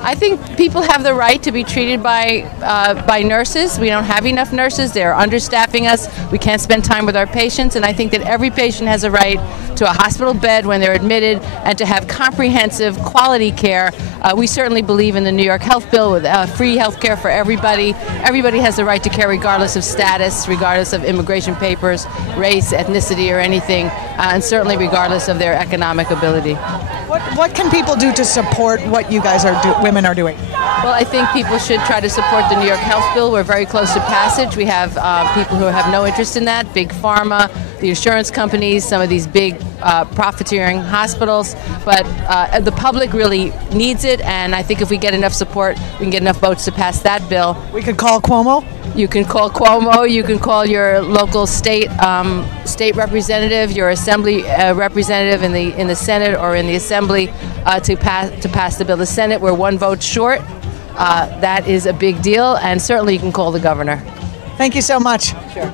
I think people have the right to be treated by nurses. We don't have enough nurses. They're understaffing us. We can't spend time with our patients. And I think that every patient has a right to a hospital bed when they're admitted and to have comprehensive quality care. We certainly believe in the New York health bill with free health care for everybody. Everybody has the right to care regardless of status, regardless of immigration papers, race, ethnicity, or anything, and certainly regardless of their economic ability. What can people do to support what you guys women are doing? Well, I think people should try to support the New York health bill. We're very close to passage. We have people who have no interest in that, big pharma, the insurance companies, some of these big profiteering hospitals. But the public really needs it, and I think if we get enough support, we can get enough votes to pass that bill. We could call Cuomo? You can call Cuomo, you can call your local state representative, your assembly representative in the Senate or in the Assembly to pass the bill. The Senate, we're one vote short. That is a big deal, and certainly you can call the governor. Thank you so much. Sure.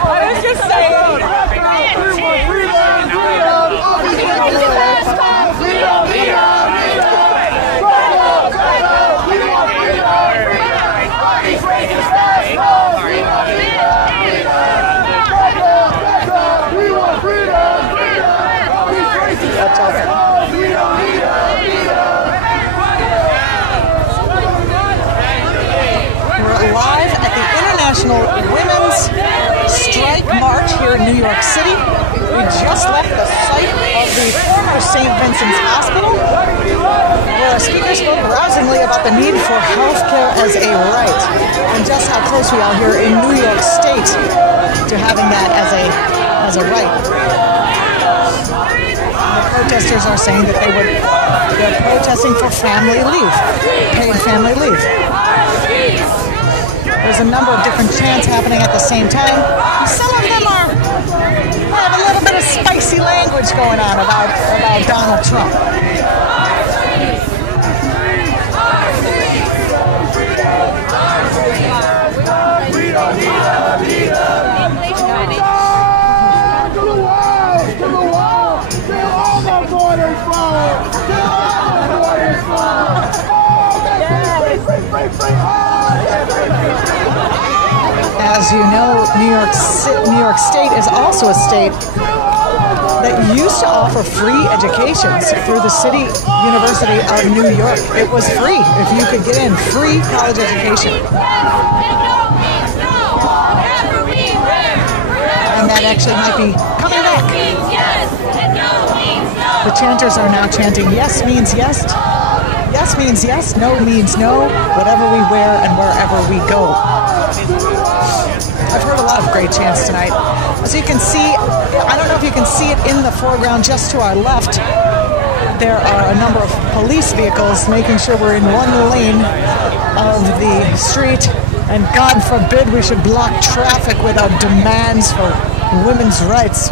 I was just saying. We're live at the International Women's Strike March here in New York City. We just left the site of the former St. Vincent's Hospital, where a speaker spoke rousingly about the need for health care as a right, and just how close we are here in New York State to having that as a right. The protesters are saying that they're protesting for family leave, paid family leave. There's a number of different chants happening at the same time. Some of them have a little bit of spicy language going on about Donald Trump. As you know, New York State is also a state that used to offer free educations through the City University of New York. It was free if you could get in, free college education. And that actually might be coming back. The chanters are now chanting, yes means yes, yes means yes, no means no, whatever we wear and wherever we go. I've heard a lot of great chants tonight. As you can see, I don't know if you can see it in the foreground just to our left, there are a number of police vehicles making sure we're in one lane of the street, and God forbid we should block traffic with our demands for women's rights.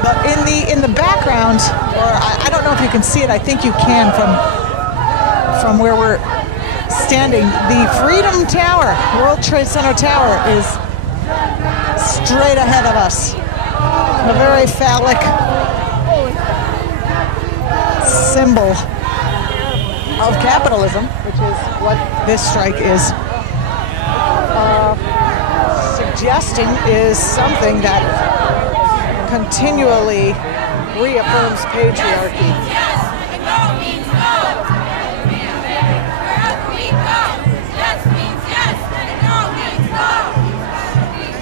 But in the background, or I don't know if you can see it, I think you can from where we're standing, the Freedom Tower, World Trade Center Tower, is straight ahead of us. A very phallic symbol of capitalism, which is what this strike is suggesting is something that continually reaffirms patriarchy.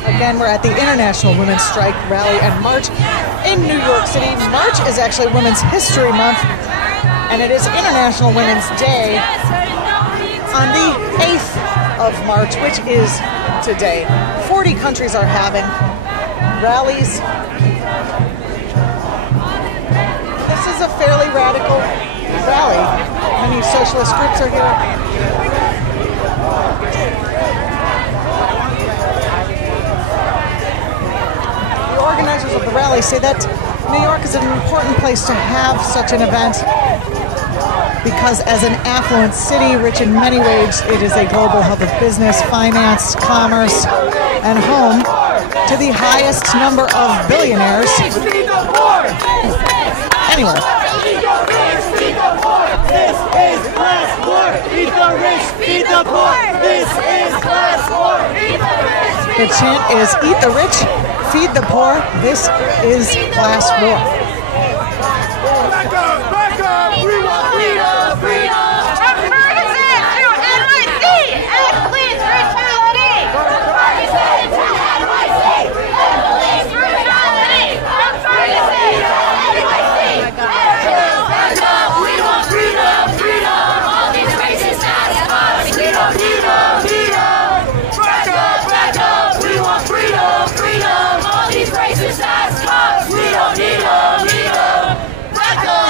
Again, we're at the International Women's Strike Rally and March in New York City. March is actually Women's History Month, and it is International Women's Day on the 8th of March, which is today. 40 countries are having rallies. This is a fairly radical rally. Many socialist groups are here. Organizers of the rally say that New York is an important place to have such an event because as an affluent city, rich in many ways, it is a global hub of business, finance, commerce, and home. to the highest number of billionaires anywhere. This is class war. Feed the rich, feed the poor. This is class war. The chant is eat the rich, feed the poor. This is class war. Back up, we want freedom, freedom. From Ferguson to NYC, and police brutality. From Ferguson to NYC, and police brutality. From Ferguson to NYC. Back up, we want freedom, freedom. All these racist ass cops, we don't need them, need them. Back up, we want freedom, freedom. All these racist ass cops, we don't need them, need them.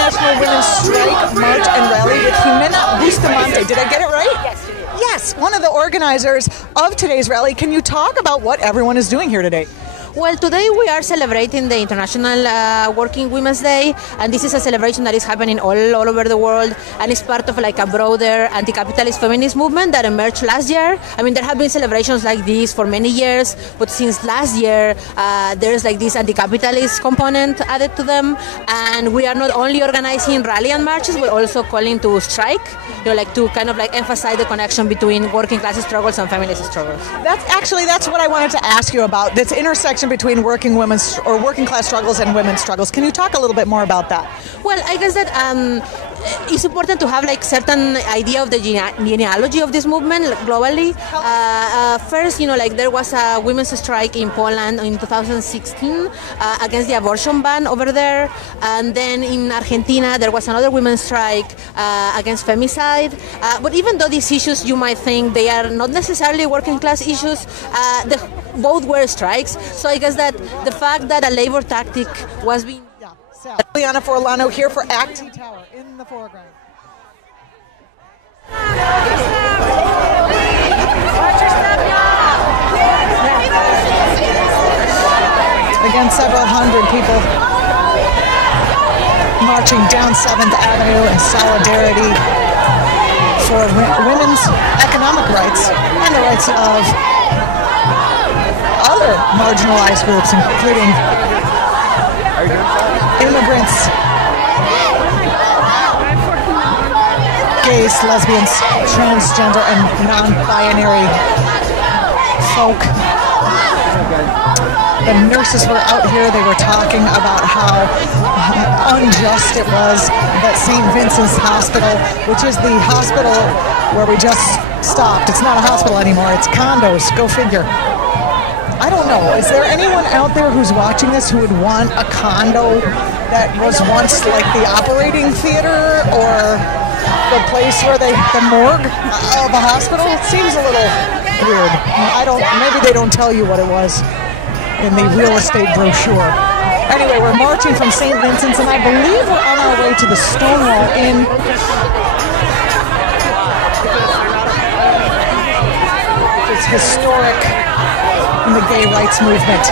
National Women's Strike, March, and Rally with Jimena Bustamante. Did I get it right? Yes, you did. Yes, one of the organizers of today's rally. Can you talk about what everyone is doing here today? Well, today we are celebrating the International Working Women's Day, and this is a celebration that is happening all over the world, and it's part of like a broader anti-capitalist feminist movement that emerged last year. I mean, there have been celebrations like this for many years, but since last year, there's like this anti-capitalist component added to them, and we are not only organizing rally and marches, but also calling to strike, like to kind of like emphasize the connection between working class struggles and feminist struggles. That's what I wanted to ask you about, this intersection between working women's or working class struggles and women's struggles. Can you talk a little bit more about that? Well, I guess that it's important to have like certain idea of the genealogy of this movement globally. First, like there was a women's strike in Poland in 2016 against the abortion ban over there, and then in Argentina there was another women's strike against femicide. But even though these issues you might think they are not necessarily working class issues, both were strikes. So I guess that the fact that a labor tactic was being... Liana Forlano here for Act Tower in the foreground. Again, several hundred people marching down 7th Avenue in solidarity for women's economic rights and the rights of other marginalized groups, including immigrants, gays, lesbians, transgender, and non-binary folk. The nurses were out here. They were talking about how unjust it was that St. Vincent's Hospital, which is the hospital where we just stopped. It's not a hospital anymore. It's condos. Go figure. I don't know. Is there anyone out there who's watching this who would want a condo that was once like the operating theater or the place where the morgue of a hospital? It seems a little weird. Maybe they don't tell you what it was in the real estate brochure. Anyway, we're marching from St. Vincent's, and I believe we're on our way to the Stonewall Inn. It's historic in the gay rights movement.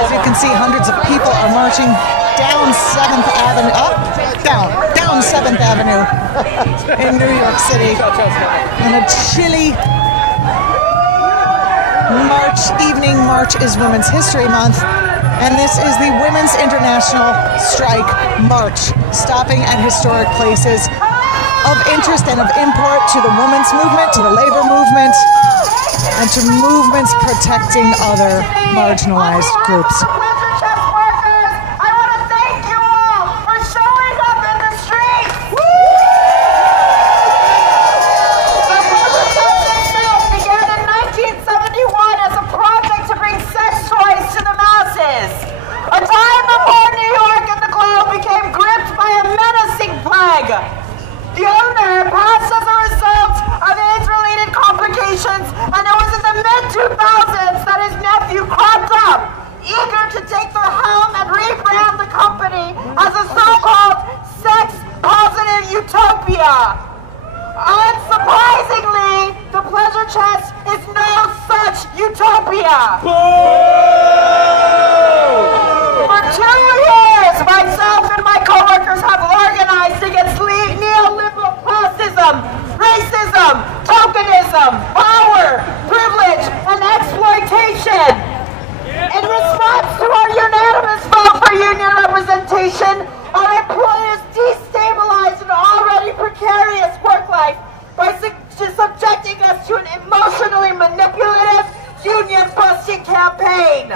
As you can see, hundreds of people are marching down 7th Avenue, down 7th Avenue in New York City on a chilly March evening. March is Women's History Month, and this is the Women's International Strike March, stopping at historic places of interest and of import to the women's movement, to the labor movement, and to movements protecting other marginalized groups. The owner chest is no such utopia. For 2 years, myself and my coworkers have organized against neoliberal classism, racism, tokenism, power, privilege, and exploitation. In response to our unanimous vote for union representation, our employers destabilized an already precarious work life by subjecting us to an emotionally manipulative union busting campaign.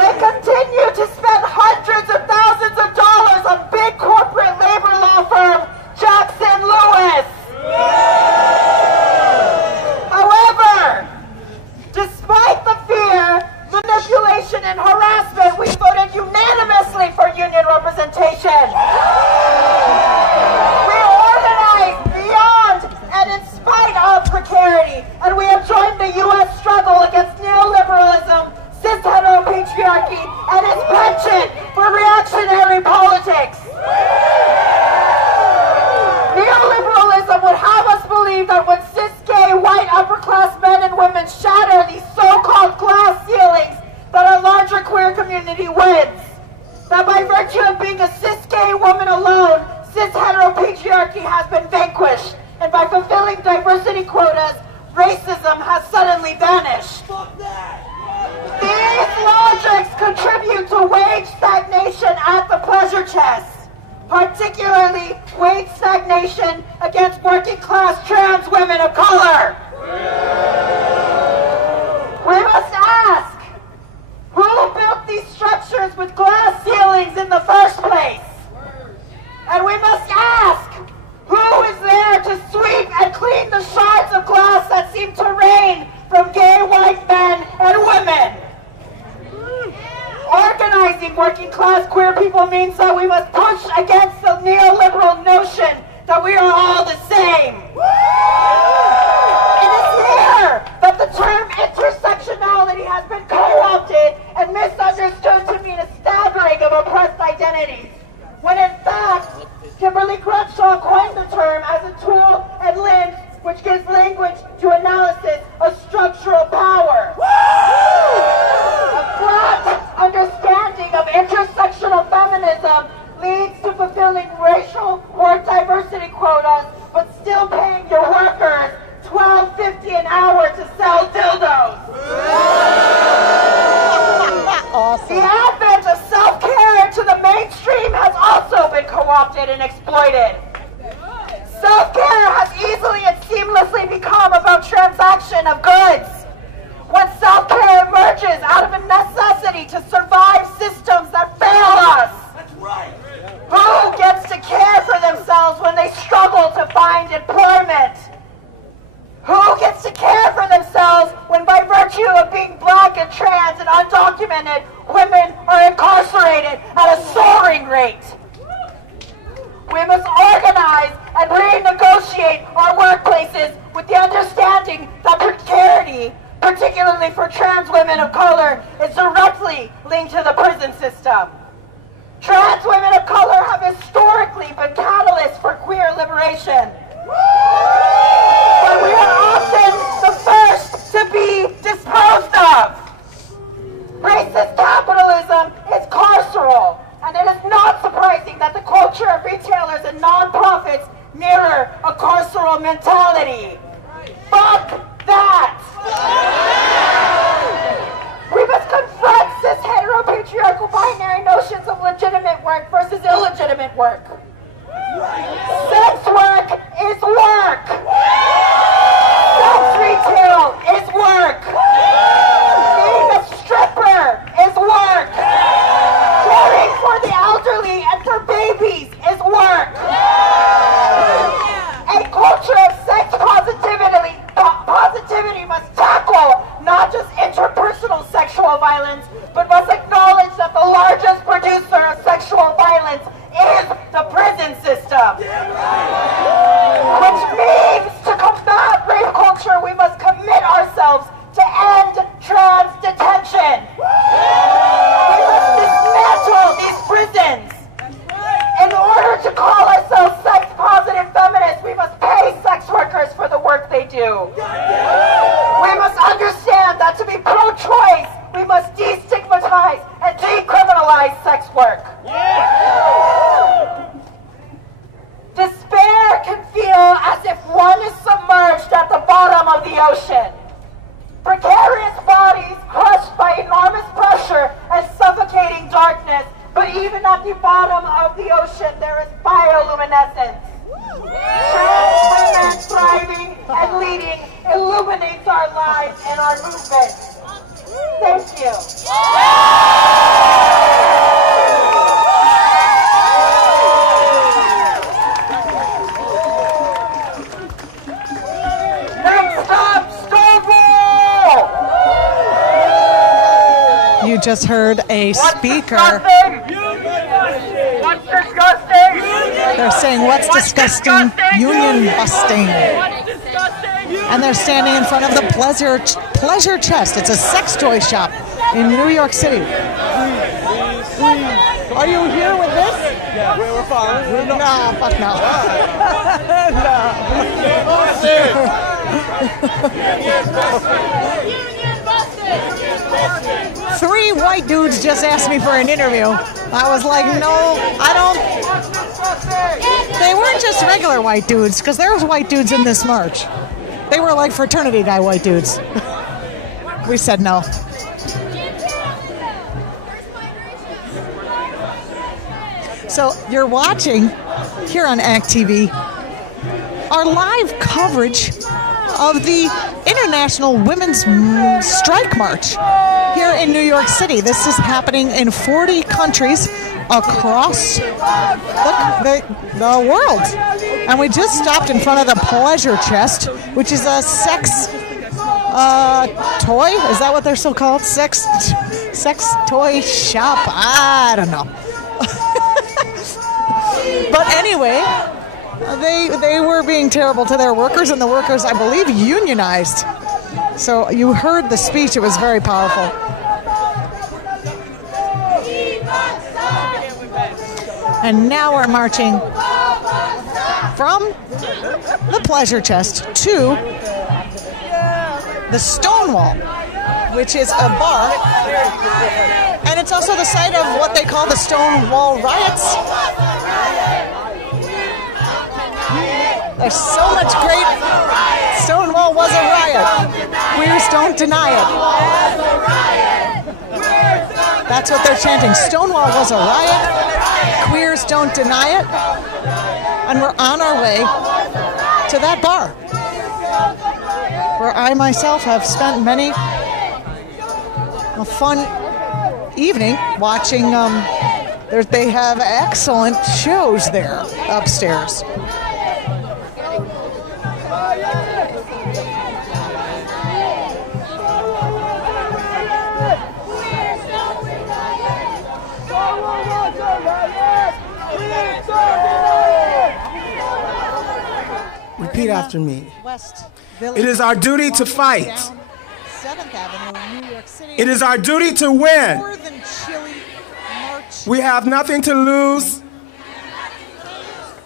They continue to spend hundreds of thousands of dollars on big corporate labor law firm Jackson Lewis. However, despite the fear, manipulation, and harassment, we voted unanimously for union representation. We organized beyond and in spite of precarity, and we have joined the U.S. struggle against neoliberalism, cis-heteropatriarchy, and its penchant for reactionary politics. Neoliberalism would have us believe that when cis-gay, white, upper-class men and women shatter these so-called glass ceilings, that our larger queer community wins. That by virtue of being a cis-gay woman alone, cis-heteropatriarchy has been vanquished, and by fulfilling diversity quotas, racism has suddenly vanished. These logics contribute to wage stagnation at the pleasure chest, particularly wage stagnation against working-class trans women of color. We must ask, who built these structures with glass ceilings in the first place? And we must ask, who is there to sweep and clean the shards of glass that seem to rain from gay white men and women? Organizing working-class queer people means that we must push against the neoliberal notion that we are all the same. It is here that the term intersectionality has been co-opted and misunderstood to mean a staggering of oppressed identities, when in fact, Kimberly Crenshaw coined the term as a tool and lens which gives language to analysis of structural power. A flat understanding of intersectional feminism leads to fulfilling racial work diversity quotas, but still paying your workers $12.50 an hour to sell dildos. Awesome. The advent of self-care into the mainstream has also been co-opted and exploited. Self-care has easily and seamlessly become about transaction of goods. When self-care emerges out of a necessity to survive systems that fail us. That's right. Who gets to care for themselves when they struggle to find employment? Who gets to care for themselves when by virtue of being black and trans and undocumented, women are incarcerated at a soaring rate? We must organize and renegotiate our workplaces with the understanding that precarity, particularly for trans women of color, is directly linked to the prison system. Trans women of color have historically been catalysts for queer liberation. But we are often the first to be disposed of. Racist capitalism is carceral, and it is not surprising that the culture of retailers and non-profits mirror a carceral mentality. Fuck that! We must confront cis heteropatriarchal binary notions of legitimate work versus illegitimate work. Sex work is work. Sex retail is work. Being a stripper is work. Caring for the elderly and for babies is work. A culture of sex positivity must tackle not just interpersonal sexual violence, but must acknowledge that the largest producer of sexual violence is the prison system. ocean. Precarious bodies crushed by enormous pressure and suffocating darkness, but even at the bottom of the ocean there is bioluminescence. Trans women thriving and leading illuminates our lives and our movement. Thank you. You just heard a speaker. What's disgusting? They're saying, what's disgusting? Union busting. And they're standing in front of the Pleasure Chest. It's a sex toy shop in New York City. Are you here with this? Yeah, we're following. No, fuck no. Three white dudes just asked me for an interview. I was like, no, I don't. They weren't just regular white dudes, because there was white dudes in this march. They were like fraternity guy white dudes. We said no. So you're watching here on act.tv our live coverage of the International Women's Strike March here in New York City. This is happening in 40 countries across the world. And we just stopped in front of the Pleasure Chest, which is a sex toy. Is that what they're still called? Sex toy shop? I don't know. But anyway, they were being terrible to their workers, and the workers, I believe, unionized. So you heard the speech. It was very powerful. And now we're marching from the Pleasure Chest to the Stonewall, which is a bar. And it's also the site of what they call the Stonewall riots. There's so much great. Stonewall was a riot. Queers don't deny it. That's what they're chanting. Stonewall was a riot. Queers don't deny it. And we're on our way to that bar, where I myself have spent many a fun evening watching. They have excellent shows there upstairs. Repeat after me. It is our duty to fight. It is our duty to win. We have nothing to lose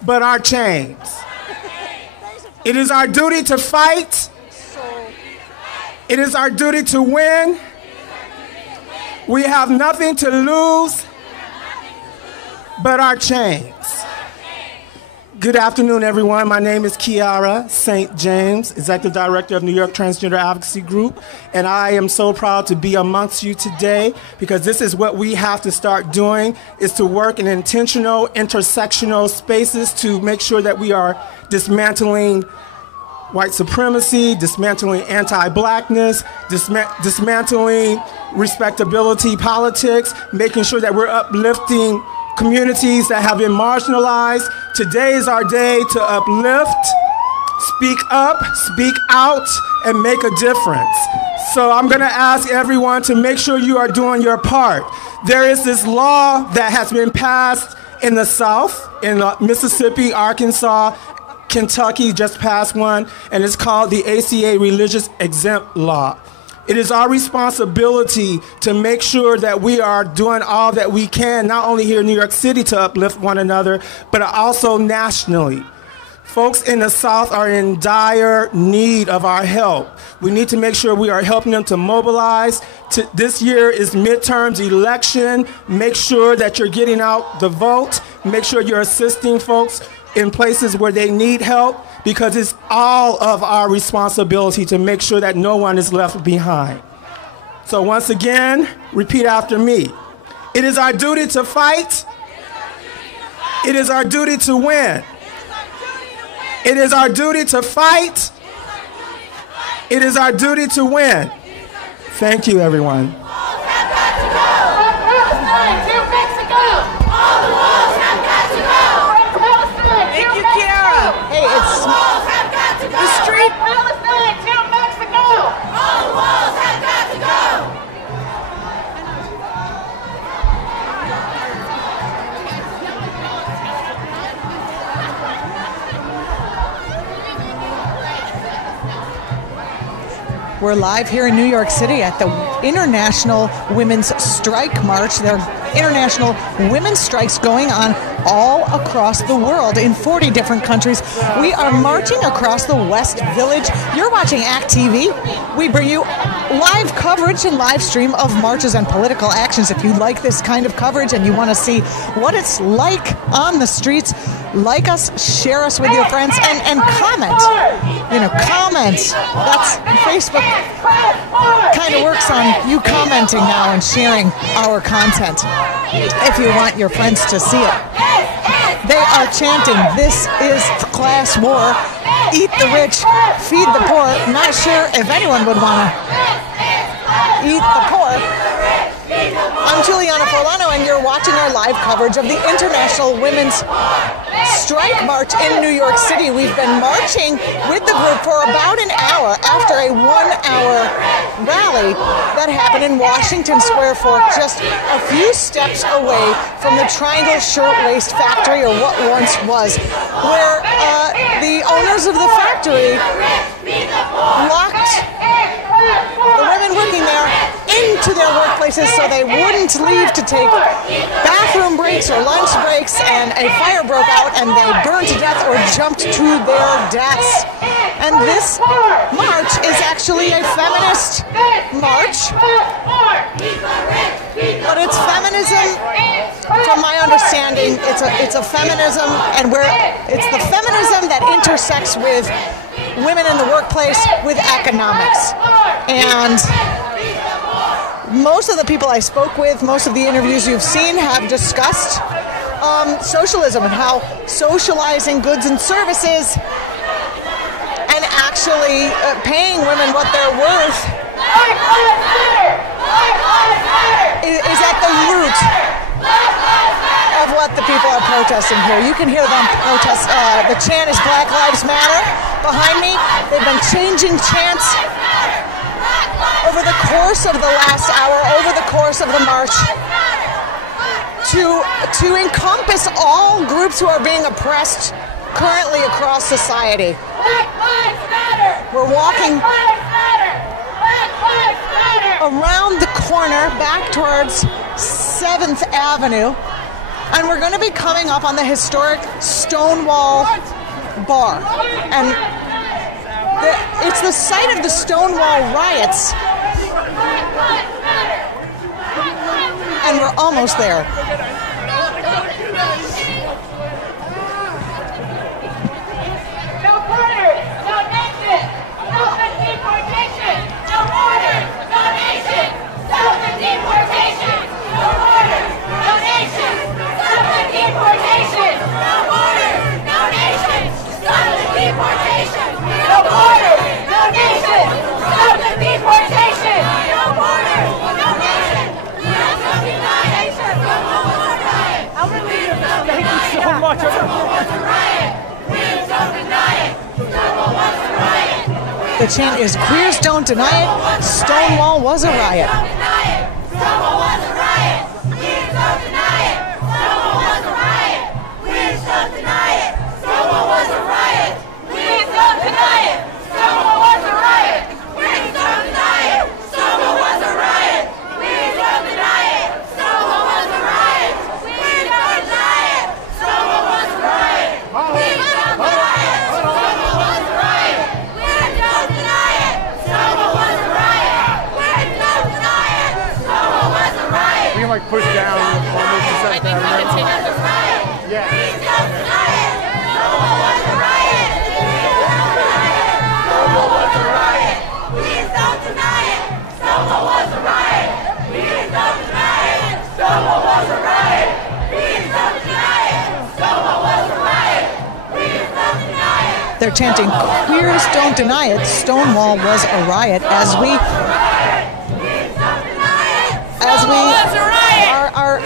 but our chains. It is our duty to fight. It is our duty to win. We have nothing to lose but our chains. Good afternoon, everyone. My name is Kiara St. James, Executive Director of New York Transgender Advocacy Group, and I am so proud to be amongst you today because this is what we have to start doing, is to work in intentional, intersectional spaces to make sure that we are dismantling white supremacy, dismantling anti-blackness, dismantling respectability politics, making sure that we're uplifting communities that have been marginalized. Today is our day to uplift, speak up, speak out, and make a difference. So I'm going to ask everyone to make sure you are doing your part. There is this law that has been passed in the South, in Mississippi, Arkansas, Kentucky just passed one, and it's called the ACA Religious Exempt Law. It is our responsibility to make sure that we are doing all that we can, not only here in New York City to uplift one another, but also nationally. Folks in the South are in dire need of our help. We need to make sure we are helping them to mobilize. This year is midterms election. Make sure that you're getting out the vote. Make sure you're assisting folks in places where they need help, because it's all of our responsibility to make sure that no one is left behind. So once again, repeat after me. It is our duty to fight. It is our duty to win. It is our duty to fight. It is our duty to win. Thank you, everyone. Thank you, Kiara. Hey, it's the street. Palestine to Mexico. All the walls have got to go. We're live here in New York City at the International Women's Strike March. There are international women's strikes going on all across the world in 40 different countries. We are marching across the West Village. You're watching act.tv. We bring you live coverage and live stream of marches and political actions. If you like this kind of coverage and you want to see what it's like on the streets, like us, share us with your friends, and comment. You know, comment. That's Facebook kind of works on you commenting now and sharing our content if you want your friends to see it. They are chanting, "This is class war. Eat the rich, feed the poor." Not sure if anyone would want to eat the poor. I'm Juliana Forlano, and you're watching our live coverage of the International Women's Strike March in New York City. We've been marching with the group for about an hour after a 1-hour rally that happened in Washington Square Fork, just a few steps away from the Triangle Shirtwaist Factory, or what once was, where the owners of the factory locked the women working there into their workplaces so they wouldn't leave to take bathroom breaks or lunch breaks, and a fire broke out and they burned to death or jumped to their deaths. And this march is actually a feminist march, but it's feminism, from my understanding, it's a feminism, and it's the feminism that intersects with women in the workplace with economics. And most of the people I spoke with, most of the interviews you've seen, have discussed socialism and how socializing goods and services and actually paying women what they're worth is at the root of what the people are protesting here. You can hear them protest. The chant is Black Lives Matter behind me. They've been changing chants over the course of the last hour, over the course of the march, to encompass all groups who are being oppressed currently across society. We're walking around the corner back towards 7th Avenue, and we're going to be coming up on the historic Stonewall Bar. And it's the site of the Stonewall riots, and we're almost there. No borders, no nation, stop the deportation. No borders, no nation, stop the deportation. No borders, no nation, stop the deportation. No borders, no nation, stop the deportation. No borders, no nation, stop the deportation. No borders, no nation, stop the deportation. Thank you so much. The chant is "Queers don't deny it, Stonewall was a riot." Stonewall was a riot. Queers don't deny it. Stonewall was a riot. Queers don't deny it. Stonewall was a riot. Queers don't deny it. Stonewall was a riot. Queers don't deny it. Stonewall was a riot. Queers don't deny it. Stonewall was a riot. Queers don't deny it. Stonewall was a riot. Queers don't deny it. Stonewall was a riot. Queers don't deny it. Stonewall was a riot. Queers don't deny it. Stonewall was a riot. They're chanting, "Queers don't deny it. Stonewall was a riot," as we are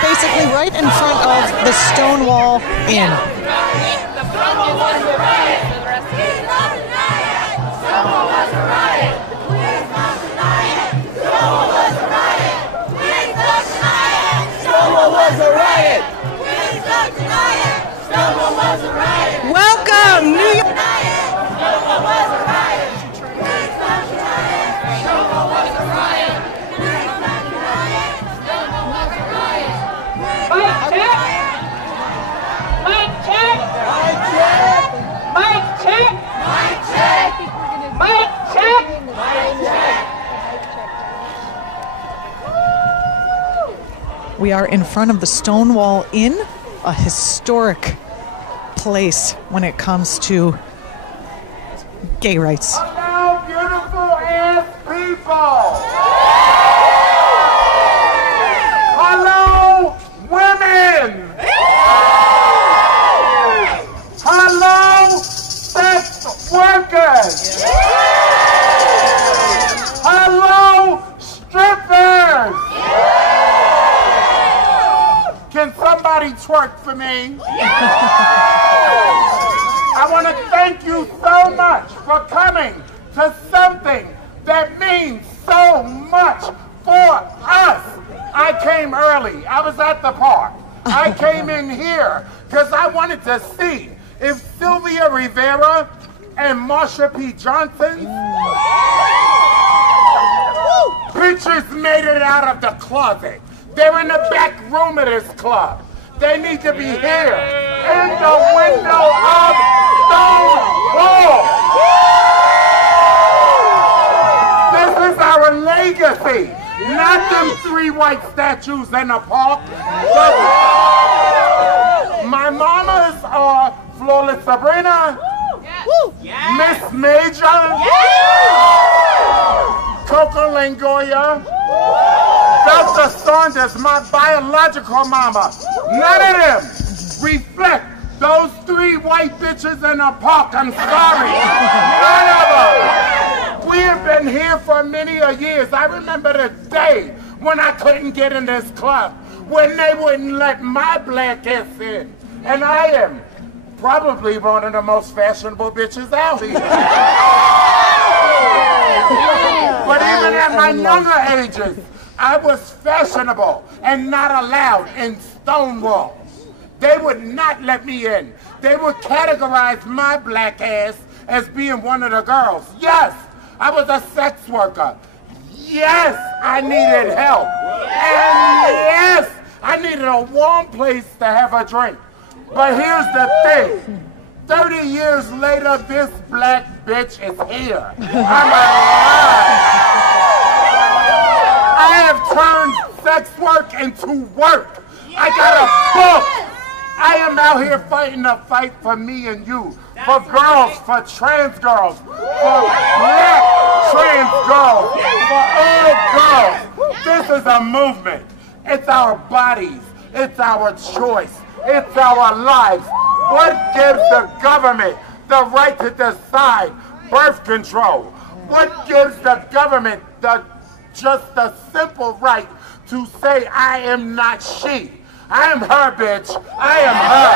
basically right in front of the Stonewall Inn. Welcome, New York. We are in front of the Stonewall Inn, a historic place when it comes to gay rights. Hello, beautiful ass people! Hello, women! Hello, sex workers! Hello, strippers! Can somebody twerk for me? I want to thank you so much for coming to something that means so much for us. I came early. I was at the park. I came in here because I wanted to see if Sylvia Rivera and Marsha P. Johnson pictures made it out of the closet. They're in the back room of this club. They need to be here in the window of Stonewall. This is our legacy, not them 3 white statues in a park. My mamas are Flawless Sabrina, Miss Major, Coco Langoya, Dr. Saunders, my biological mama. None of them reflect those 3 white bitches in a park. I'm sorry. None of them. We have been here for many years. I remember the day when I couldn't get in this club, when they wouldn't let my black ass in. And I am probably one of the most fashionable bitches out here. But even at my younger ages, I was fashionable and not allowed in Stonewall. They would not let me in. They would categorize my black ass as being one of the girls. Yes, I was a sex worker. Yes, I needed help. And yes, I needed a warm place to have a drink. But here's the thing. 30 years later, this black bitch is here. I'm alive. I have turned sex work into work. I got a book. I am out here fighting a fight for me and you, for girls, for trans girls, for black trans girls, for all girls. This is a movement. It's our bodies. It's our choice. It's our lives. What gives the government the right to decide birth control? What gives the government just the simple right to say, I am not she? I am her, bitch. I am her.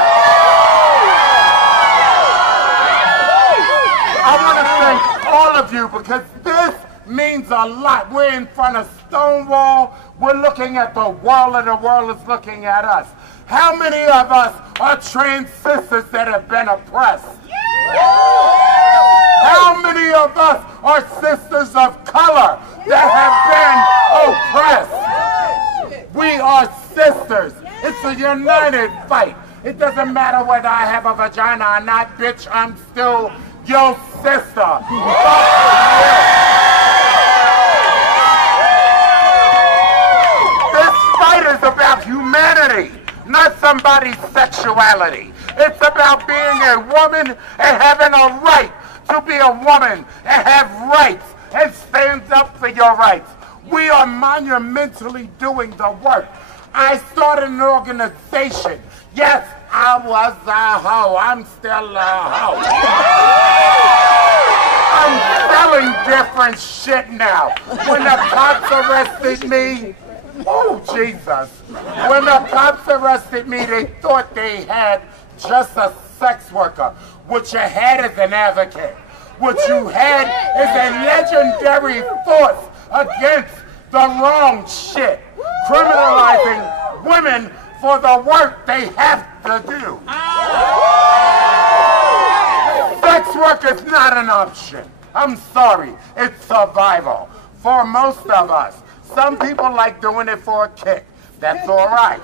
I want to thank all of you because this means a lot. We're in front of Stonewall. We're looking at the world and the world is looking at us. How many of us are trans sisters that have been oppressed? How many of us are sisters of color that have been oppressed? We are sisters. It's a united fight. It doesn't matter whether I have a vagina or not, bitch, I'm still your sister. This fight is about humanity, not somebody's sexuality. It's about being a woman and having a right to be a woman and have rights and stand up for your rights. We are monumentally doing the work. I started an organization Yes, I was a hoe. I'm still a hoe. I'm selling different shit now. When the cops arrested me, oh, Jesus. When the cops arrested me, they thought they had just a sex worker. What you had is an advocate. What you had is a legendary force against the wrong shit. Criminalizing women for the work they have to do. Sex work is not an option. I'm sorry, it's survival. For most of us. Some people like doing it for a kick. That's all right.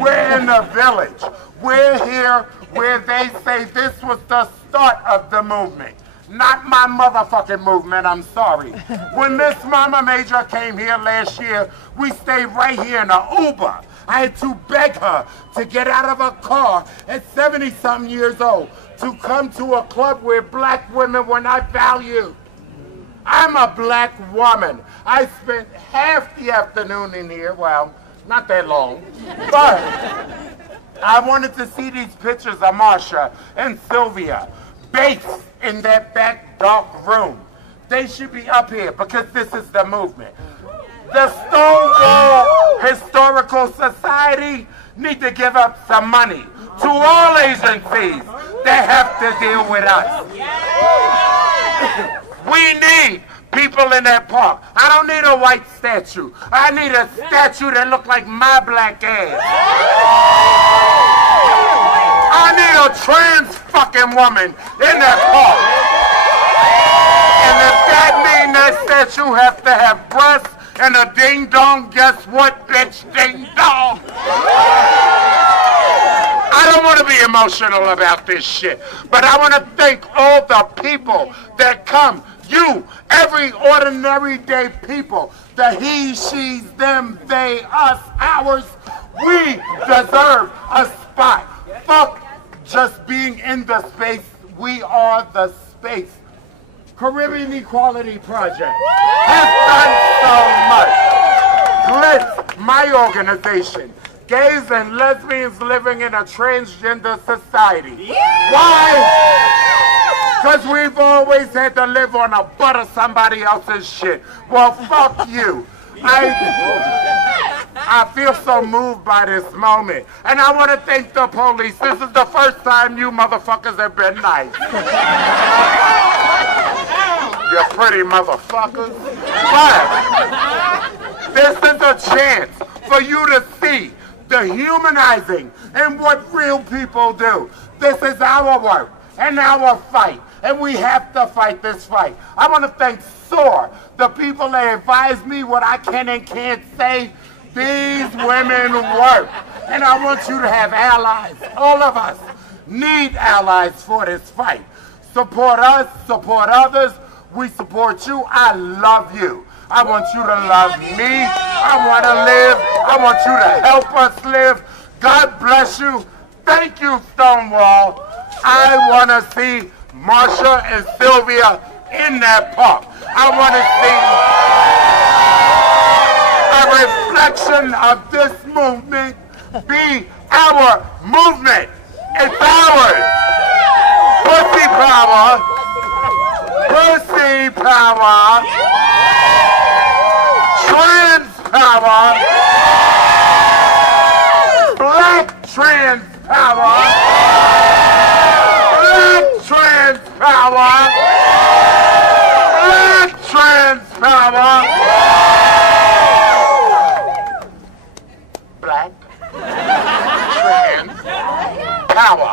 We're in the village. We're here where they say this was the start of the movement. Not my motherfucking movement, I'm sorry. When Miss Mama Major came here last year, we stayed right here in an Uber. I had to beg her to get out of her car at 70-something years old to come to a club where black women were not valued. I'm a black woman. I spent half the afternoon in here, well, not that long, but I wanted to see these pictures of Marsha and Sylvia based in that back dark room. They should be up here because this is the movement. The Stonewall Historical Society need to give up some money to all agencies that have to deal with us. We need people in that park. I don't need a white statue. I need a statue that looks like my black ass. I need a trans fucking woman in that park. And if that means that statue has to have breasts and a ding dong, guess what, bitch? Ding dong. I don't want to be emotional about this shit, but I want to thank all the people that come. You, every ordinary day people, the he, she's, them, they, us, ours, we deserve a spot. Fuck just being in the space. We are the space. Caribbean Equality Project has done so much. GLITZ, my organization, gays and lesbians living in a transgender society. Why? Because we've always had to live on a butt of somebody else's shit. Well, fuck you. I feel so moved by this moment. And I want to thank the police. This is the first time you motherfuckers have been nice. You pretty motherfuckers. But this is a chance for you to see the humanizing and what real people do. This is our work and our fight. And we have to fight this fight. I want to thank SOAR, the people that advise me what I can and can't say. These women work. And I want you to have allies. All of us need allies for this fight. Support us, support others. We support you. I love you. I want you to love me. I want to live. I want you to help us live. God bless you. Thank you, Stonewall. I want to see Marsha and Sylvia in that park. I want to see a reflection of this movement be our movement. It's ours. Pussy power. Pussy power. Trans power. Black trans power. Trans power! Black trans power! Black trans power!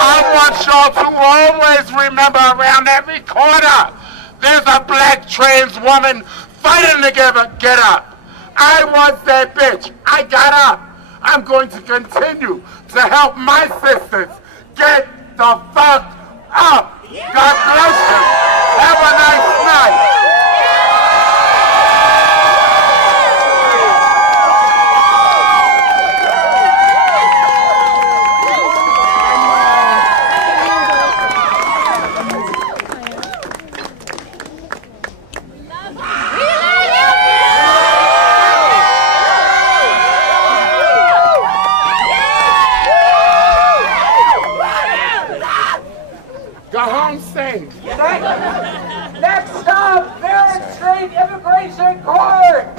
I want y'all to always remember around every corner there's a black trans woman fighting to get up. I was that bitch. I got up. I'm going to continue to help my sisters get the fuck up. God bless you. Have a nice night. Go home safe. Next stop, Barrett Street Immigration Court.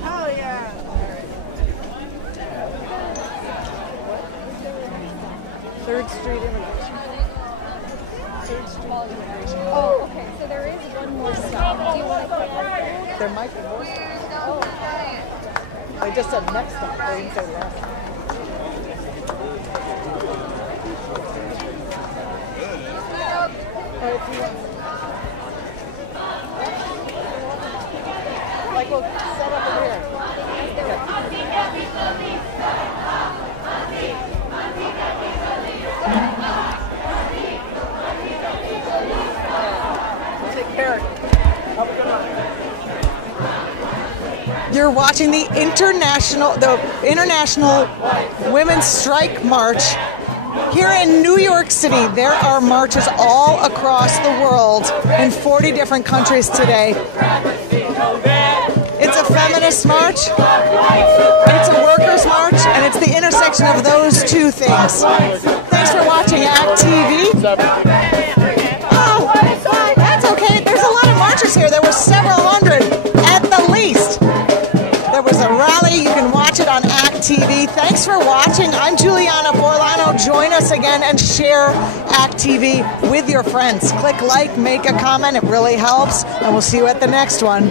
Hell yeah. Third Street Immigration. Third Street Immigration. Oh, okay. So there is one more stop. Do you want to put it? There might be more stops. They just said next stop. They didn't say last. Like we'll set up over here. Take care. Have a good night. You're watching the International Women's Strike March here in New York City. There are marches all across the world in 40 different countries today. It's a feminist march, it's a workers' march, and it's the intersection of those two things. Thanks for watching ACT.tv. Oh, that's okay. There's a lot of marches here. There were several hundred at the least. There was a rally. You can watch it on ACT.tv. Thanks for watching. I'm Juliana Borlano. Join us again and share ACT.tv with your friends. Click like, make a comment. It really helps. And we'll see you at the next one.